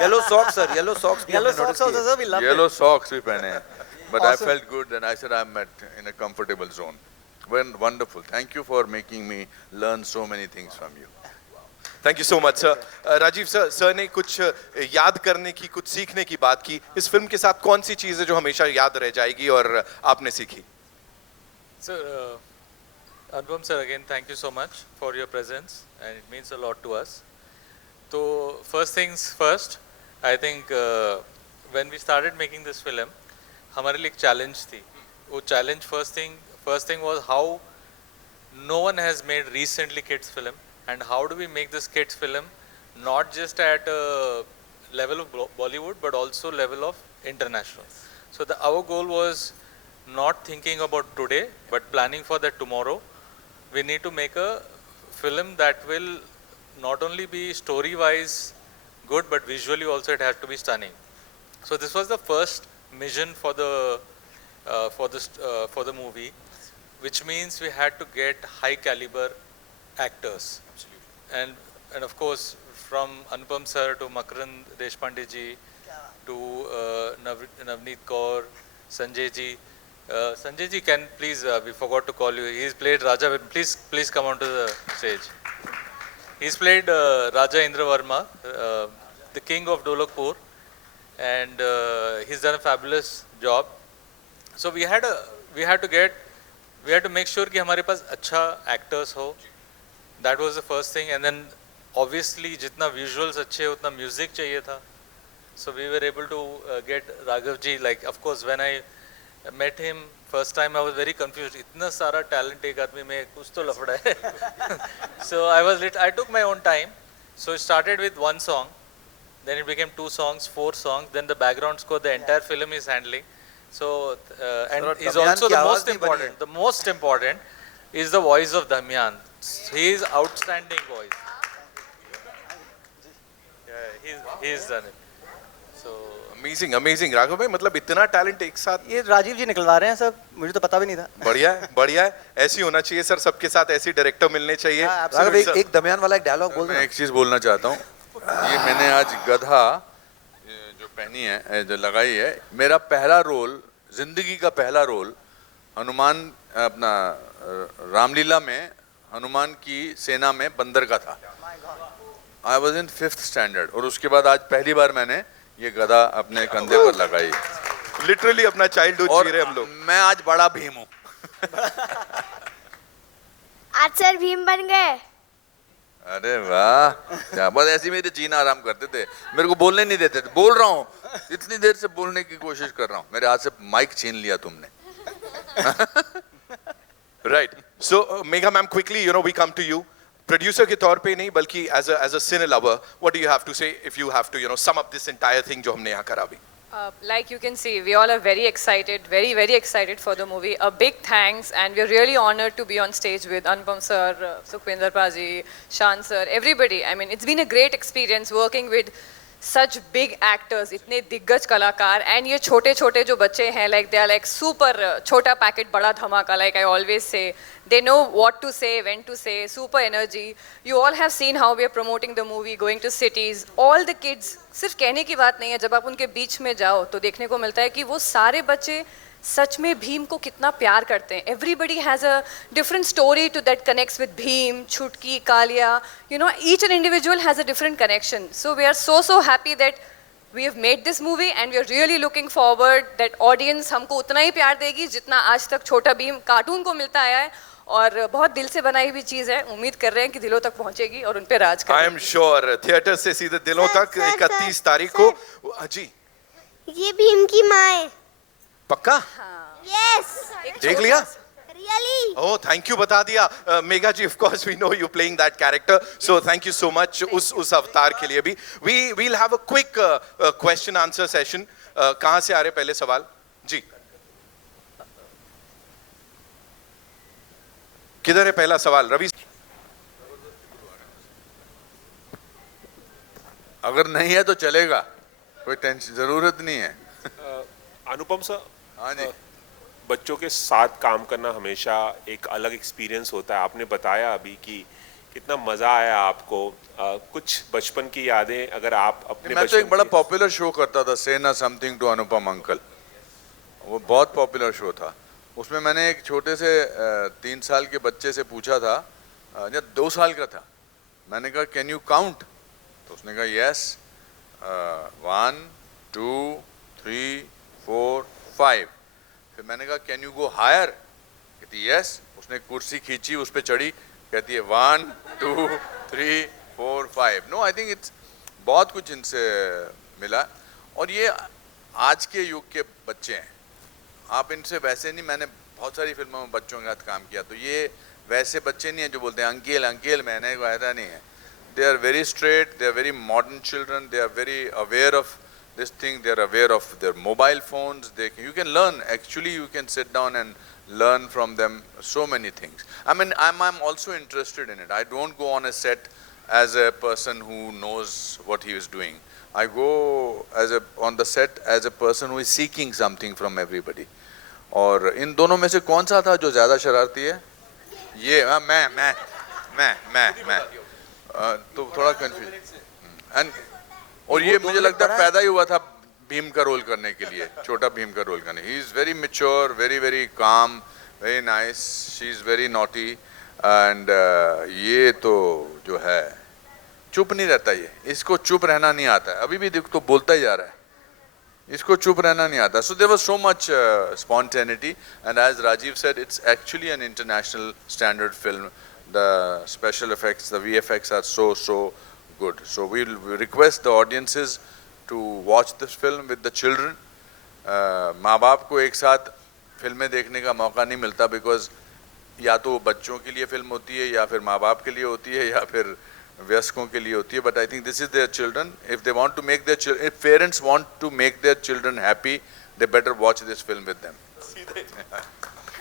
Yellow socks sir, yellow socks yellow socks भी पहने हैं, but I felt good and I said I am in a comfortable zone. Wonderful, thank you for making me learn so many things from you. Thank you so much sir. Rajeev sir ने कुछ याद करने की, कुछ सीखने की बात की। इस फिल्म के साथ कौन सी चीज़ है जो हमेशा याद रह जाएगी और आपने सीखी? So, Anupam sir, again, thank you so much for your presence, and it means a lot to us. So, first things first, I think when we started making this film, हमारे लिए एक challenge थी. वो challenge first thing was how no one has made recently kids film, and how do we make this kids film not just at a level of Bollywood but also level of international. So our goal was not thinking about today but planning for that tomorrow. We need to make a film that will not only be story wise good but visually also it has to be stunning. So this was the first mission for the movie, which means we had to get high caliber actors. Absolutely. And of course, from Anupam sir to Makarand Deshpande ji to Navneet Kaur, Sanjay ji. Sanjay ji, can please, we forgot to call you. He's played Raja. Please come onto the stage. He's played Raja Indra Varma, the king of Dolakpur, and he's done a fabulous job. So we had to make sure कि हमारे पास अच्छा actors हो. That was the first thing, and then obviously जितना visuals अच्छे उतना music चाहिए था. So we were able to get Raghav ji. Like, of course, when I met him first time, I was very confused. इतना सारा talent एक आदमी में, कुछ तो लफड़ा है. So I took my own time. So it started with one song, then it became 2 songs, 4 songs, then the background score, the entire film is handling. So and he's also the most important. The most important is the voice of Dhamyan. He is outstanding voice. Yeah, he's done it. So amazing Raghav भाई, मतलब इतना talent एक साथ। ये राजीव जी निकलवा रहे हैं सब, मुझे तो पता भी नहीं था। बढ़िया है, ऐसी होना चाहिए सर, सबके साथ ऐसी डायरेक्टर मिलने चाहिए। राघव एक दमियान वाला एक डायलॉग बोल। मैं एक चीज बोलना चाहता हूँ, ये मैंने आज गधा जो पहनी है, जो लगाई है, मेरा पहला रोल, जिंदगी का पहला रोल हनुमान, अपना रामलीला में हनुमान की सेना में बंदर का था। I was in 5th standard, और उसके बाद आज पहली बार मैंने ये गधा अपने कंधे पर लगाई। लिटरली अपना चाइल्डहुड जी रहे हम लोग। मैं आज बड़ा भीम हूँ। आज सर भीम बन गए। अरे वाह, क्या बस ऐसी मेरे जीना आराम करते थे, मेरे को बोलने नहीं देते थे। बोल रहा हूँ, इतनी देर से बोलने की कोशिश कर रहा हूँ, मेरे हाथ से माइक छीन लिया तुमने। Right, so Megha ma'am quickly we come to you, producer के तौर पे नहीं बल्कि as a cine lover, what do you have to say if you have to sum up this entire thing जो हमने यहाँ करा अभी? Like you can see, we all are very excited, very excited for the movie. A big thanks, and we're really honored to be on stage with Anupam sir, Sukhvinder Paji, Shan sir, everybody. I mean, it's been a great experience working with such big actors, इतने दिग्गज कलाकार, and ये छोटे छोटे जो बच्चे हैं, like they are like super छोटा पैकेट बड़ा धमाका, like I always say, they know what to say, when to say, super energy. You all have seen how we are promoting the movie, going to cities, all the kids. सिर्फ कहने की बात नहीं है, जब आप उनके बीच में जाओ तो देखने को मिलता है कि वो सारे बच्चे सच में भीम को कितना प्यार करते हैं. Everybody has a different story to that connects with Bhim, Chutki, Kalia. Each an individual has a different connection. So we are so happy that we have made this movie, and we are really looking forward that audience हमको उतना ही प्यार देगी जितना आज तक छोटा Bhim cartoon को मिलता आया है. और बहुत दिल से बनाई हुई चीज है, उम्मीद कर रहे हैं कि दिलों तक पहुंचेगी और उन पे राज करेगी. आई एम श्योर थिएटर से सीधे दिलों तक 31 तारीख को. जी, ये भीम की माँ है. पक्का? यस. देख लिया? रियली. Oh, thank you, बता दिया. Megha ji, of course we know you playing that character, so thank you so much उस अवतार के लिए भी. We'll have a quick question answer session. कहाँ से आ रहे पहले सवाल? जी, किधर है पहला सवाल? रवि. अगर नहीं है तो चलेगा, कोई टेंशन जरूरत नहीं है. अनुपम सर, हाँ जी. बच्चों के साथ काम करना हमेशा एक अलग एक्सपीरियंस होता है. आपने बताया अभी कि कितना मजा आया आपको. कुछ बचपन की यादें अगर आप अपने मैं तो एक बड़ा पॉपुलर शो करता था, से ना समथिंग टू अनुपम अंकल. वो बहुत पॉपुलर शो था. उसमें मैंने एक छोटे से 3 साल के बच्चे से पूछा था, या 2 साल का था, मैंने कहा कैन यू काउंट? तो उसने कहा यस, 1 2 3 4 5. फिर मैंने कहा कैन यू गो हायर? कहती यस. उसने कुर्सी खींची, उस पर चढ़ी, कहती है 1 2 3 4 5. नो, आई थिंक इट्स बहुत कुछ इनसे मिला. और ये आज के युग के बच्चे हैं, आप इनसे वैसे नहीं. मैंने बहुत सारी फिल्मों में बच्चों के साथ काम किया, तो ये वैसे बच्चे नहीं हैं जो बोलते हैं अंकेल अंकेल. मैंने को ऐसा नहीं है. They are very straight, they are very modern children, they are very aware of this thing, they are aware of their mobile phones. You can learn, actually you can sit down and learn from them so many things. I mean, I'm also interested in it. I don't go on a set as a person who knows what he is doing. I go on the set as a person who is seeking something from everybody. और इन दोनों में से कौन सा था जो ज्यादा शरारती है? ये मैं तो थोड़ा कंफ्यूज. और ये मुझे लगता है पैदा ही हुआ था भीम का रोल करने के लिए, छोटा भीम का रोल करने. He is very mature, very calm, very nice. She is very naughty. And ये तो जो है चुप नहीं रहता. ये इसको चुप रहना नहीं आता है. अभी भी देख तो बोलता ही जा रहा है, इसको चुप रहना नहीं आता. So there was so much spontaneity, and as Rajiv said, it's actually an international standard film. The special effects, the VFX are so good. So we'll request the audiences to watch this film with the children. माँ बाप को एक साथ फिल्में देखने का मौका नहीं मिलता, बिकॉज या तो बच्चों के लिए फिल्म होती है, या फिर माँ बाप के लिए होती है, या फिर वयस्कों के लिए होती है. But I think this is their children. If they want to make their children, if parents want to make their children happy, they better watch this film with them.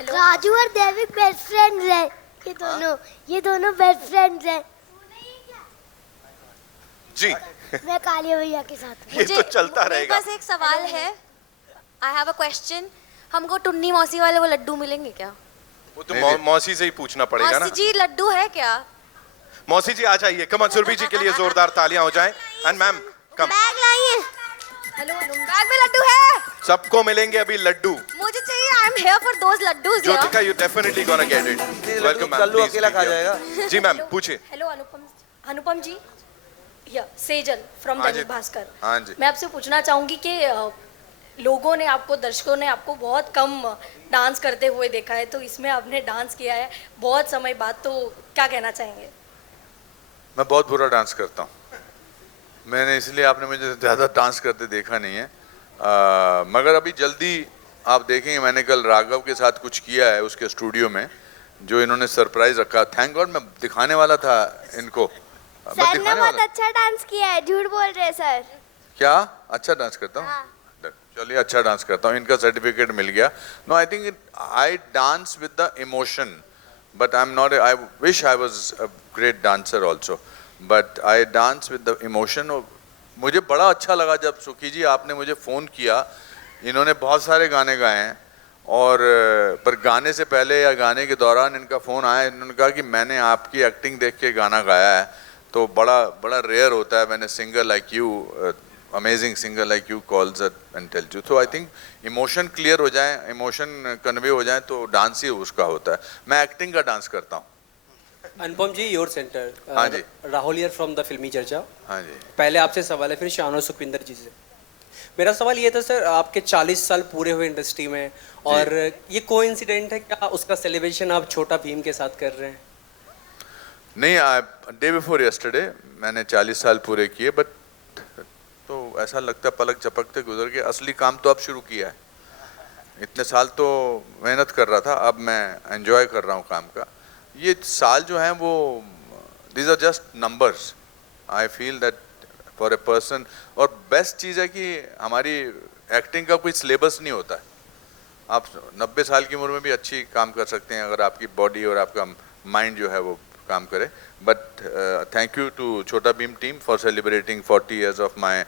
Raju और देविक बेस्ट फ्रेंड्स हैं. ये दोनों best friends हैं. जी, मैं कालिया भैया के साथ हूँ. ये तो चलता रहेगा. मेरे पास एक सवाल है. I have a question. हमको टुन्नी मौसी वाले वो लड्डू मिलेंगे क्या? वो तो मौसी से ही पूछना पड़ेगा ना. मौसी जी लड्डू है क्या? मौसी जी आ जाइए. कम ऑन, सुरभि जी के लिए जोरदार तालियां हो जाएं. And ma'am come. बैग लाइए. हेलो, बैग में लड्डू है. सबको मिलेंगे अभी लड्डू. मुझे चाहिए. I am here for those laddoos. Jyothika, you definitely gonna get it. Welcome ma'am. Kallu अकेला खा जाएगा. जी मैम पूछिए. हेलो अनुपम जी, या सेजल फ्रॉम दैनिक भास्कर. हाँ जी. मैं आपसे पूछना चाहूंगी कि लोगों ने आपको, दर्शकों ने आपको बहुत कम डांस करते हुए देखा है, तो इसमें आपने डांस किया है बहुत समय बाद, तो क्या कहना चाहेंगे? मैं बहुत बुरा डांस करता हूँ, मैंने इसलिए आपने मुझे ज़्यादा डांस करते देखा नहीं है। मगर अभी जल्दी आप देखेंगे, मैंने कल राघव के साथ कुछ किया है उसके स्टूडियो में, जो इन्होंने सरप्राइज रखा। थैंक गॉड, मैं दिखाने वाला था इनको। सर ने बहुत अच्छा डांस किया है, झूठ बोल रहे सर। क्या अच्छा डांस करता हूँ? हाँ। चलिए अच्छा डांस करता हूँ, इनका सर्टिफिकेट मिल गया। No, I think I dance with the emotion, but I am not, I wish I was a great dancer also, but I dance with the emotion. मुझे बड़ा अच्छा लगा जब सुखी जी आपने मुझे फ़ोन किया। इन्होंने बहुत सारे गाने गाए हैं, और पर गाने से पहले या गाने के दौरान इनका फ़ोन आया, इन्होंने कहा कि मैंने आपकी एक्टिंग देख के गाना गाया है। तो बड़ा रेयर होता है मैंने singer like you, amazing singer like you calls and tells you. तो आई थिंक इमोशन क्लियर हो जाए, इमोशन कन्वे हो जाए, तो डांस ही उसका होता है। मैं एक्टिंग का डांस करता हूँ। अनुपम जी, योर सेंटर। हाँ जी। राहुल हियर फ्रॉम द फिल्मी चर्चा। हाँ जी। पहले आपसे सवाल है, फिर शान और सुखविंदर जी से। मेरा सवाल ये था सर, आपके 40 साल पूरे हुए इंडस्ट्री में, और ये कोइंसिडेंट है क्या उसका सेलिब्रेशन आप छोटा भीम के साथ कर रहे हैं? नहीं, डे बिफोर यस्टरडे मैंने 40 साल पूरे किए, बट तो ऐसा लगता है पलक झपकते गुजर के, असली काम तो अब शुरू किया है। इतने साल तो मेहनत कर रहा था, अब मैं एंजॉय कर रहा हूँ काम का। ये साल जो हैं वो, these are just numbers. I feel that for a person, और बेस्ट चीज़ है कि हमारी एक्टिंग का कोई सिलेबस नहीं होता है। आप 90 साल की उम्र में भी अच्छी काम कर सकते हैं, अगर आपकी बॉडी और आपका माइंड जो है वो काम करे। बट थैंक यू टू छोटा Bhim team for celebrating 40 years of my,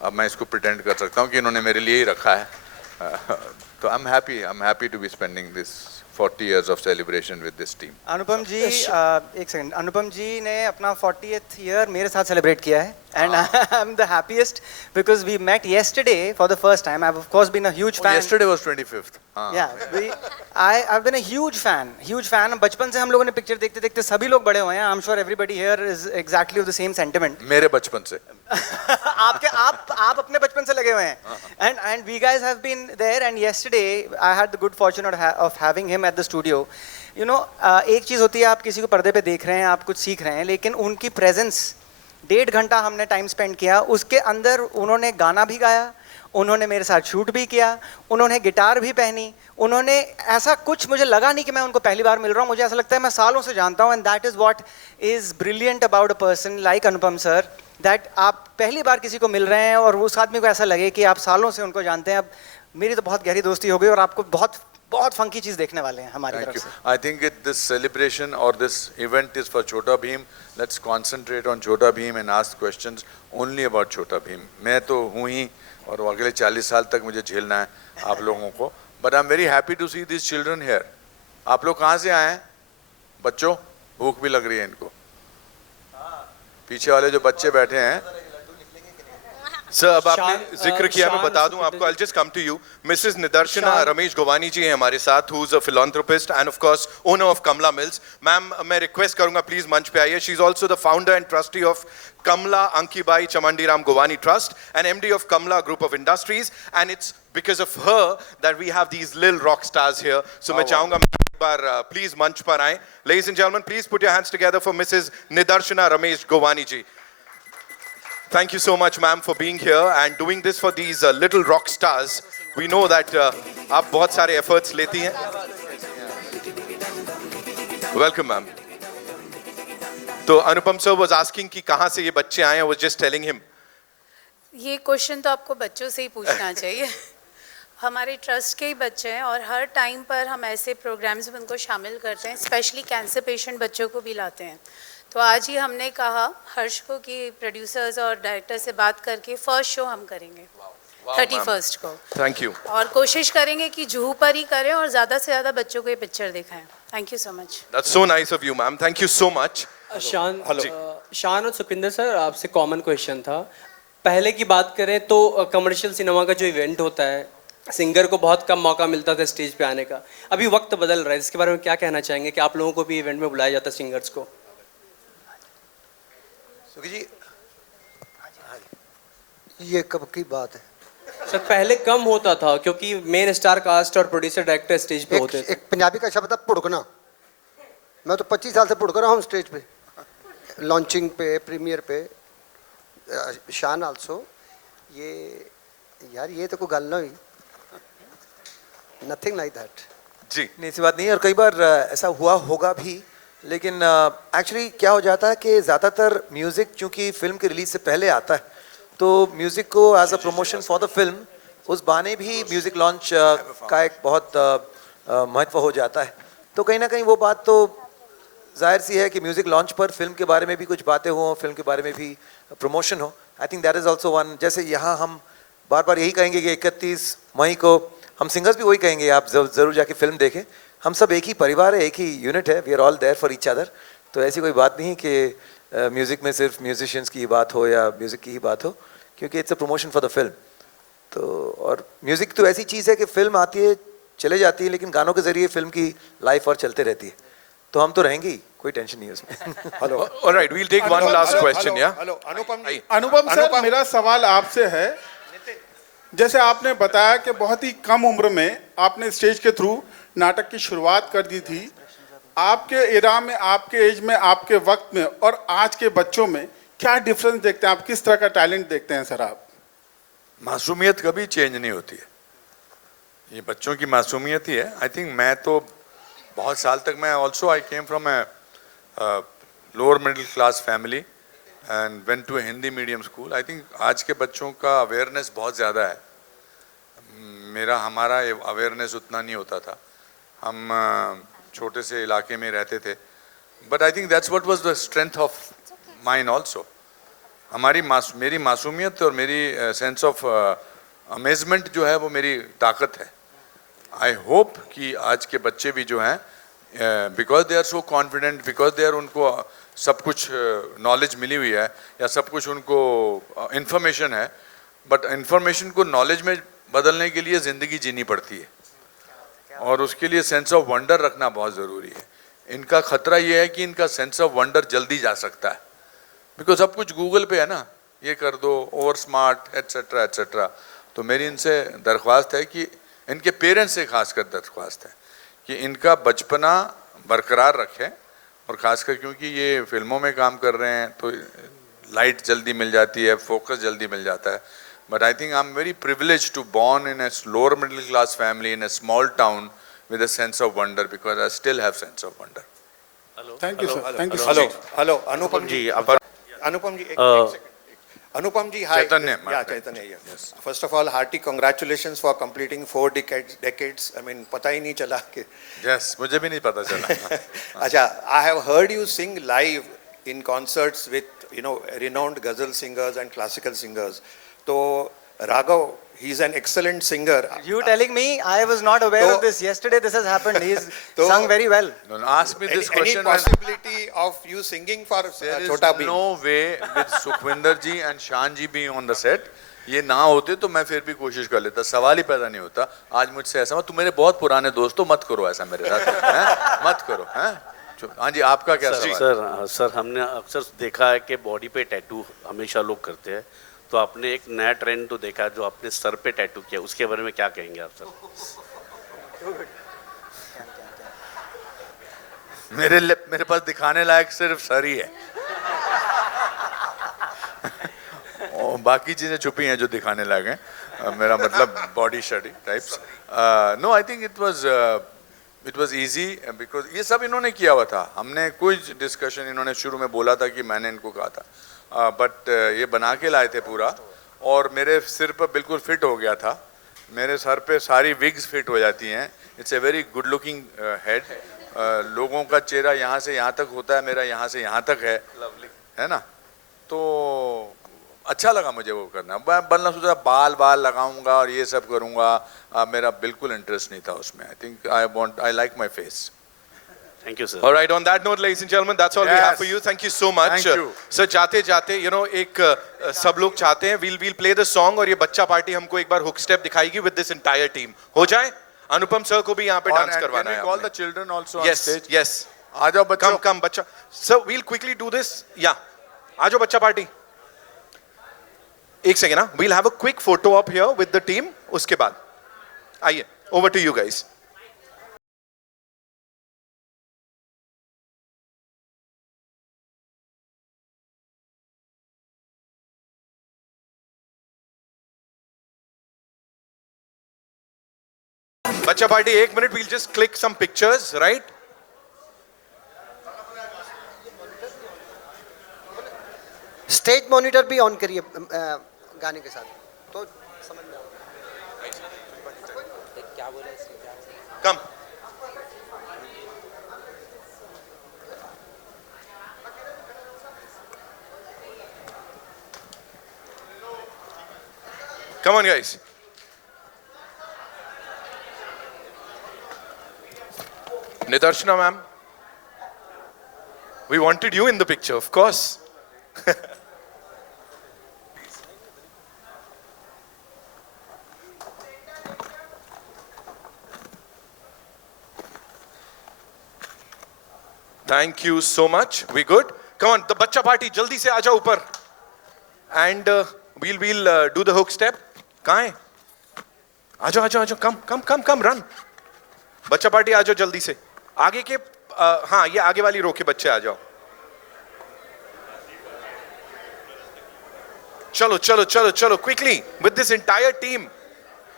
अब मैं इसको प्रिटेंड कर सकता हूँ कि इन्होंने मेरे लिए ही रखा है। तो I am happy to be spending this 40 years of celebration with this team. Anupam ji, एक सेकंड, अनुपम जी ने अपना 40th ईयर मेरे साथ सेलिब्रेट किया है, and I am the happiest because we met yesterday for the first time. I've of course been a huge fan. Yesterday was 25th. I've been a huge fan. बचपन से हम लोगों ने picture देखते देखते सभी लोग बड़े हुए हैं. I'm sure everybody here is exactly of the same sentiment. मेरे बचपन से. आप अपने बचपन से लगे हुए हैं, and we guys have been there, and yesterday I had the good fortune of having him at the studio. You know, एक चीज़ होती है आप किसी को पर्दे पे देख रहे हैं, आप कुछ सीख रहे हैं, लेकिन उनकी प्रेजेंस, 1.5 घंटा हमने टाइम स्पेंड किया, उसके अंदर उन्होंने गाना भी गाया, उन्होंने मेरे साथ शूट भी किया, उन्होंने गिटार भी पहनी, उन्होंने ऐसा कुछ, मुझे लगा नहीं कि मैं उनको पहली बार मिल रहा हूँ, मुझे ऐसा लगता है मैं सालों से जानता हूँ. And that is what is brilliant about a person like Anupam sir, that आप पहली बार किसी को मिल रहे हैं और उस आदमी को ऐसा लगे कि आप सालों से उनको जानते हैं. अब मेरी तो बहुत गहरी दोस्ती हो गई और आपको बहुत फंकी चीज़ देखने वाले हैं हमारी तरफ से. I think this celebration or this event is for Chhota Bheem. Let's concentrate on Chhota Bheem and ask questions only about Chhota Bheem. मैं तो हूँ ही और अगले 40 साल तक मुझे झेलना है आप लोगों को. But I'm very happy to see these children here. आप लोग कहाँ से आए हैं? बच्चों, भूख भी लग रही है इनको. पीछे वाले जो बच्चे बैठे हैं. सर, अब आपने जिक्र किया, मैं बता दूं आपको, I'll just come to you. Mrs. निदर्शना Ramesh गोवानी जी हैं हमारे साथ, who's a philanthropist and of course owner of Kamla Mills. Ma'am, मैं रिक्वेस्ट करूंगा प्लीज मंच पे आइए. She's also the founder and trustee of Kamla Ankibai Chamandiram Govani Trust and MD of Kamla Group of Industries, and it's because of her that we have these little rock stars here. So मैं चाहूंगा एक बार please मंच पर आएं. Ladies and gentlemen, please put your hands together for Mrs. निदर्शना Ramesh गोवानी ji. Thank you so much, ma'am, for being here and doing this for these little rock stars. We know that आप बहुत सारे efforts लेती हैं. Welcome, ma'am. तो अनुपम sir was asking कि कहाँ से ये बच्चे आए हैं. Was just telling him. ये क्वेश्चन तो आपको बच्चों से ही पूछना चाहिए. हमारे ट्रस्ट के ही बच्चे हैं और हर टाइम पर हम ऐसे प्रोग्राम्स में उनको शामिल करते हैं, स्पेशली कैंसर पेशेंट बच्चों को भी लाते हैं. तो आज ही हमने कहा हर्ष को कि प्रोड्यूसर्स और डायरेक्टर से बात करके फर्स्ट शो हम करेंगे 31st को. Thank you. और कोशिश करेंगे कि जुहू पर ही करें और ज़्यादा से ज़्यादा बच्चों को ये पिक्चर दिखाएं. Thank you so much. That's so nice of you, ma'am. Thank you so much. शान और सुखविंदर सर, आपसे कॉमन क्वेश्चन था. पहले की बात करें तो कमर्शियल सिनेमा का जो इवेंट होता है, सिंगर को बहुत कम मौका मिलता था स्टेज पे आने का. अभी वक्त बदल रहा है, इसके बारे में क्या कहना चाहेंगे कि आप लोगों को भी इवेंट में बुलाया जाता है सिंगर्स को? सुखी जी, ये कब की बात है? सर पहले कम होता था क्योंकि मेन स्टार कास्ट और प्रोड्यूसर डायरेक्टर स्टेज पे होते थे। एक पंजाबी का शब्द है पुड़कना। मैं तो 25 साल से पुड़क रहा हूँ स्टेज पे, लॉन्चिंग पे, प्रीमियर पे। शान आल्सो, ये यार ये तो कोई गल ना हुई, नथिंग लाइक दैट। जी नहीं, ऐसी बात नहीं है, और कई बार ऐसा हुआ होगा भी, लेकिन एक्चुअली क्या हो जाता है कि ज़्यादातर म्यूज़िक चूंकि फिल्म के रिलीज से पहले आता है, तो म्यूज़िक को as a promotion for the film उस बहाने भी म्यूज़िक लॉन्च का एक बहुत महत्व हो जाता है। तो कहीं ना कहीं वो बात तो जाहिर सी है कि म्यूज़िक लॉन्च पर फिल्म के बारे में भी कुछ बातें हों, फिल्म के बारे में भी प्रमोशन हो। I think that is also one. जैसे यहाँ हम बार बार यही कहेंगे कि 31 मई को हम सिंगर्स भी वही कहेंगे, आप ज़रूर जाके फिल्म देखें। हम सब एक ही परिवार है, एक ही यूनिट है, we are all there for each other. तो ऐसी कोई बात नहीं कि म्यूज़िक में सिर्फ म्यूजिशियंस की ही बात हो या म्यूज़िक की ही बात हो, क्योंकि it's a promotion for the film. तो और म्यूज़िक तो ऐसी चीज़ है कि फिल्म आती है चले जाती है, लेकिन गानों के ज़रिए फिल्म की लाइफ और चलते रहती है। तो हम तो रहेंगे ही, कोई टेंशन नहीं है उसमें। Hello, alright, we'll take one last question. या हेलो अनुपम सर, मेरा सवाल आपसे है, जैसे आपने बताया कि बहुत ही कम उम्र में आपने स्टेज के थ्रू नाटक की शुरुआत कर दी थी। आपके एरा में, आपके एज में, आपके वक्त में और आज के बच्चों में क्या डिफरेंस देखते हैं आप? किस तरह का टैलेंट देखते हैं सर आप? मासूमियत कभी चेंज नहीं होती है, ये बच्चों की मासूमियत ही है। आई थिंक मैं तो बहुत साल तक, मैं also I came from a lower middle class family and went to a Hindi medium school. I think आज के बच्चों का अवेयरनेस बहुत ज़्यादा है, हमारा अवेयरनेस उतना नहीं होता था। हम छोटे से इलाके में रहते थे, but I think that's what was the strength of mine also. मेरी मासूमियत और मेरी सेंस ऑफ अमेजमेंट जो है वो मेरी ताकत है। आई होप कि आज के बच्चे भी जो हैं, because they are so confident, because they are, उनको सब कुछ नॉलेज मिली हुई है या सब कुछ उनको इंफॉर्मेशन है, बट इंफॉर्मेशन को नॉलेज में बदलने के लिए ज़िंदगी जीनी पड़ती है और उसके लिए सेंस ऑफ वंडर रखना बहुत ज़रूरी है। इनका ख़तरा ये है कि इनका सेंस ऑफ वंडर जल्दी जा सकता है, बिकॉज सब कुछ गूगल पे है ना, ये कर दो, ओवर स्मार्ट एट्सेट्रा एट्सेट्रा। तो मेरी इनसे दरख्वास्त है कि इनके पेरेंट्स से खासकर दरख्वास्त है कि इनका बचपना बरकरार रखें, और ख़ासकर क्योंकि ये फिल्मों में काम कर रहे हैं तो लाइट जल्दी मिल जाती है, फोकस जल्दी मिल जाता है। But I think I am very privileged to born in a lower middle class family in a small town with a sense of wonder, because I still have sense of wonder. Hello. Thank you, sir. Thank you. Hello, Anupam ji. Anupam ji, Anupam ji, hi. Chaitanya. Yeah, Chaitanya. Yes. First of all, hearty congratulations for completing 4 decades. I mean, पता ही नहीं चला कि. Yes, मुझे भी नहीं पता चला. अच्छा, I have heard you sing live in concerts with, you know, renowned ghazal singers and classical singers. तो Raghav, he's an excellent singer. You telling me? I was not aware of this. Yesterday this has happened. He's sung very well. No, ask me this question. Any possibility of you singing for Chota Bheem? There is no way with Sukhwinder ji and Shan ji being on the set. ये ना होते तो मैं फिर भी कोशिश कर लेता, सवाल ही पैदा नहीं होता। आज मुझसे ऐसा, तुम मेरे बहुत पुराने दोस्त हो, मत करो ऐसा मेरे साथ, हैं? मत करो, हैं? हाँ जी, आपका क्या सवाल? सर हमने अक्सर देखा है कि बॉडी पे टैटू हमेशा लोग करते हैं, तो आपने एक नया ट्रेंड तो देखा जो आपने सर पे टैटू किया, उसके बारे में क्या कहेंगे आप सर? मेरे पास दिखाने लायक सिर्फ सर ही है और बाकी चीजें छुपी हैं जो दिखाने लायक हैं। मेरा मतलब body shoddy types. No, I think it was easy because ये सब इन्होंने किया हुआ था। हमने कोई डिस्कशन, इन्होंने शुरू में बोला था कि मैंने इनको कहा था, बट ये बना के लाए थे पूरा, और मेरे सिर पर बिल्कुल फिट हो गया था। मेरे सर पे सारी विग्स फिट हो जाती हैं। It's a very good looking head. लोगों का चेहरा यहाँ से यहाँ तक होता है, मेरा यहाँ से यहाँ तक है ना। तो अच्छा लगा मुझे वो करना। मैं बनना सोचा बाल लगाऊंगा और ये सब करूँगा, मेरा बिल्कुल इंटरेस्ट नहीं था उसमें। आई think I like my face. Thank you, sir. All right, on that note, ladies and gentlemen, that's all we have for you. Thank you so much. Thank you. Sir, जाते you know, एक सब लोग चाहते हैं we'll play the song, और ये बच्चा party हमको एक बार hook step दिखाएगी with this entire team. हो जाए? अनुपम सर को भी यहाँ पे डांस करवाना है। Call the children also on yes, stage. yes. आ जाओ बच्चों। Come बच्चा। Sir, we'll quickly do this. Yeah. आ जाओ बच्चा पार्टी। एक सेकेंड ना, we'll have a quick photo op here with the team. उसके बाद आइए, over to you guys. बच्चा party, 1 minute, we'll just click some pictures, right? Stage monitor भी on करिए गाने के साथ, तो समझ में क्या बोला कम Come on, guys. Nidarshana ma'am, we wanted you in the picture, of course. Thank you so much. We good? Come on, the bacha party, jaldi se aa jao upar. And we'll do the hook step. कहाँ है? आ जाओ, come, run. बच्चा party आ जाओ जल्दी से. आगे के हाँ, ये आगे वाली रो के बच्चे आ जाओ. चलो quickly with this entire team.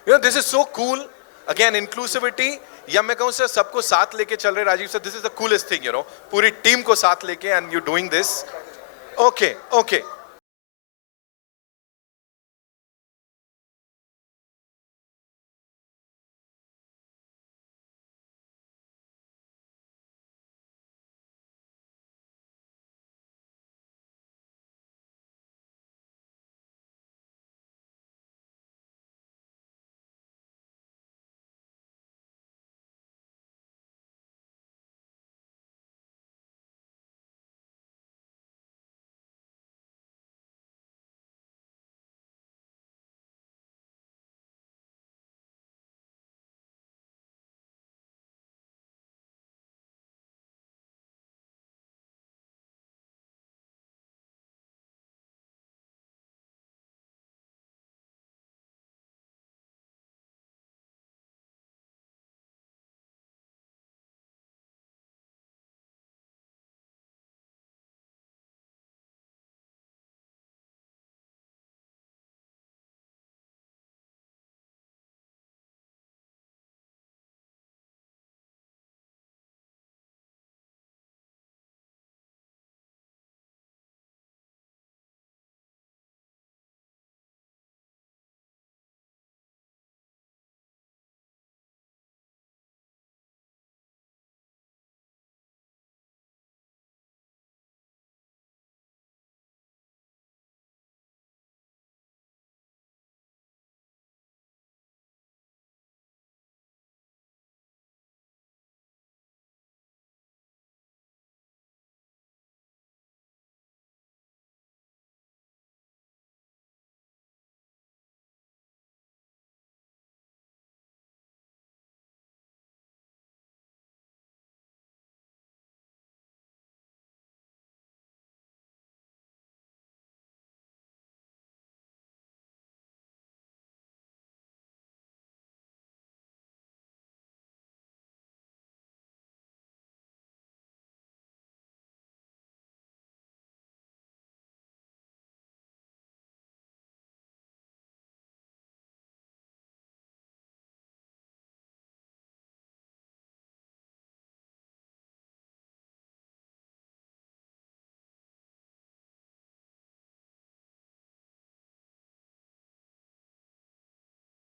You know, this is so cool. Again, inclusivity. या मैं कहूँ सर सबको साथ लेके चल रहे Rajeev sir. This is the coolest thing, you know. पूरी टीम को साथ लेके and you doing this. Okay.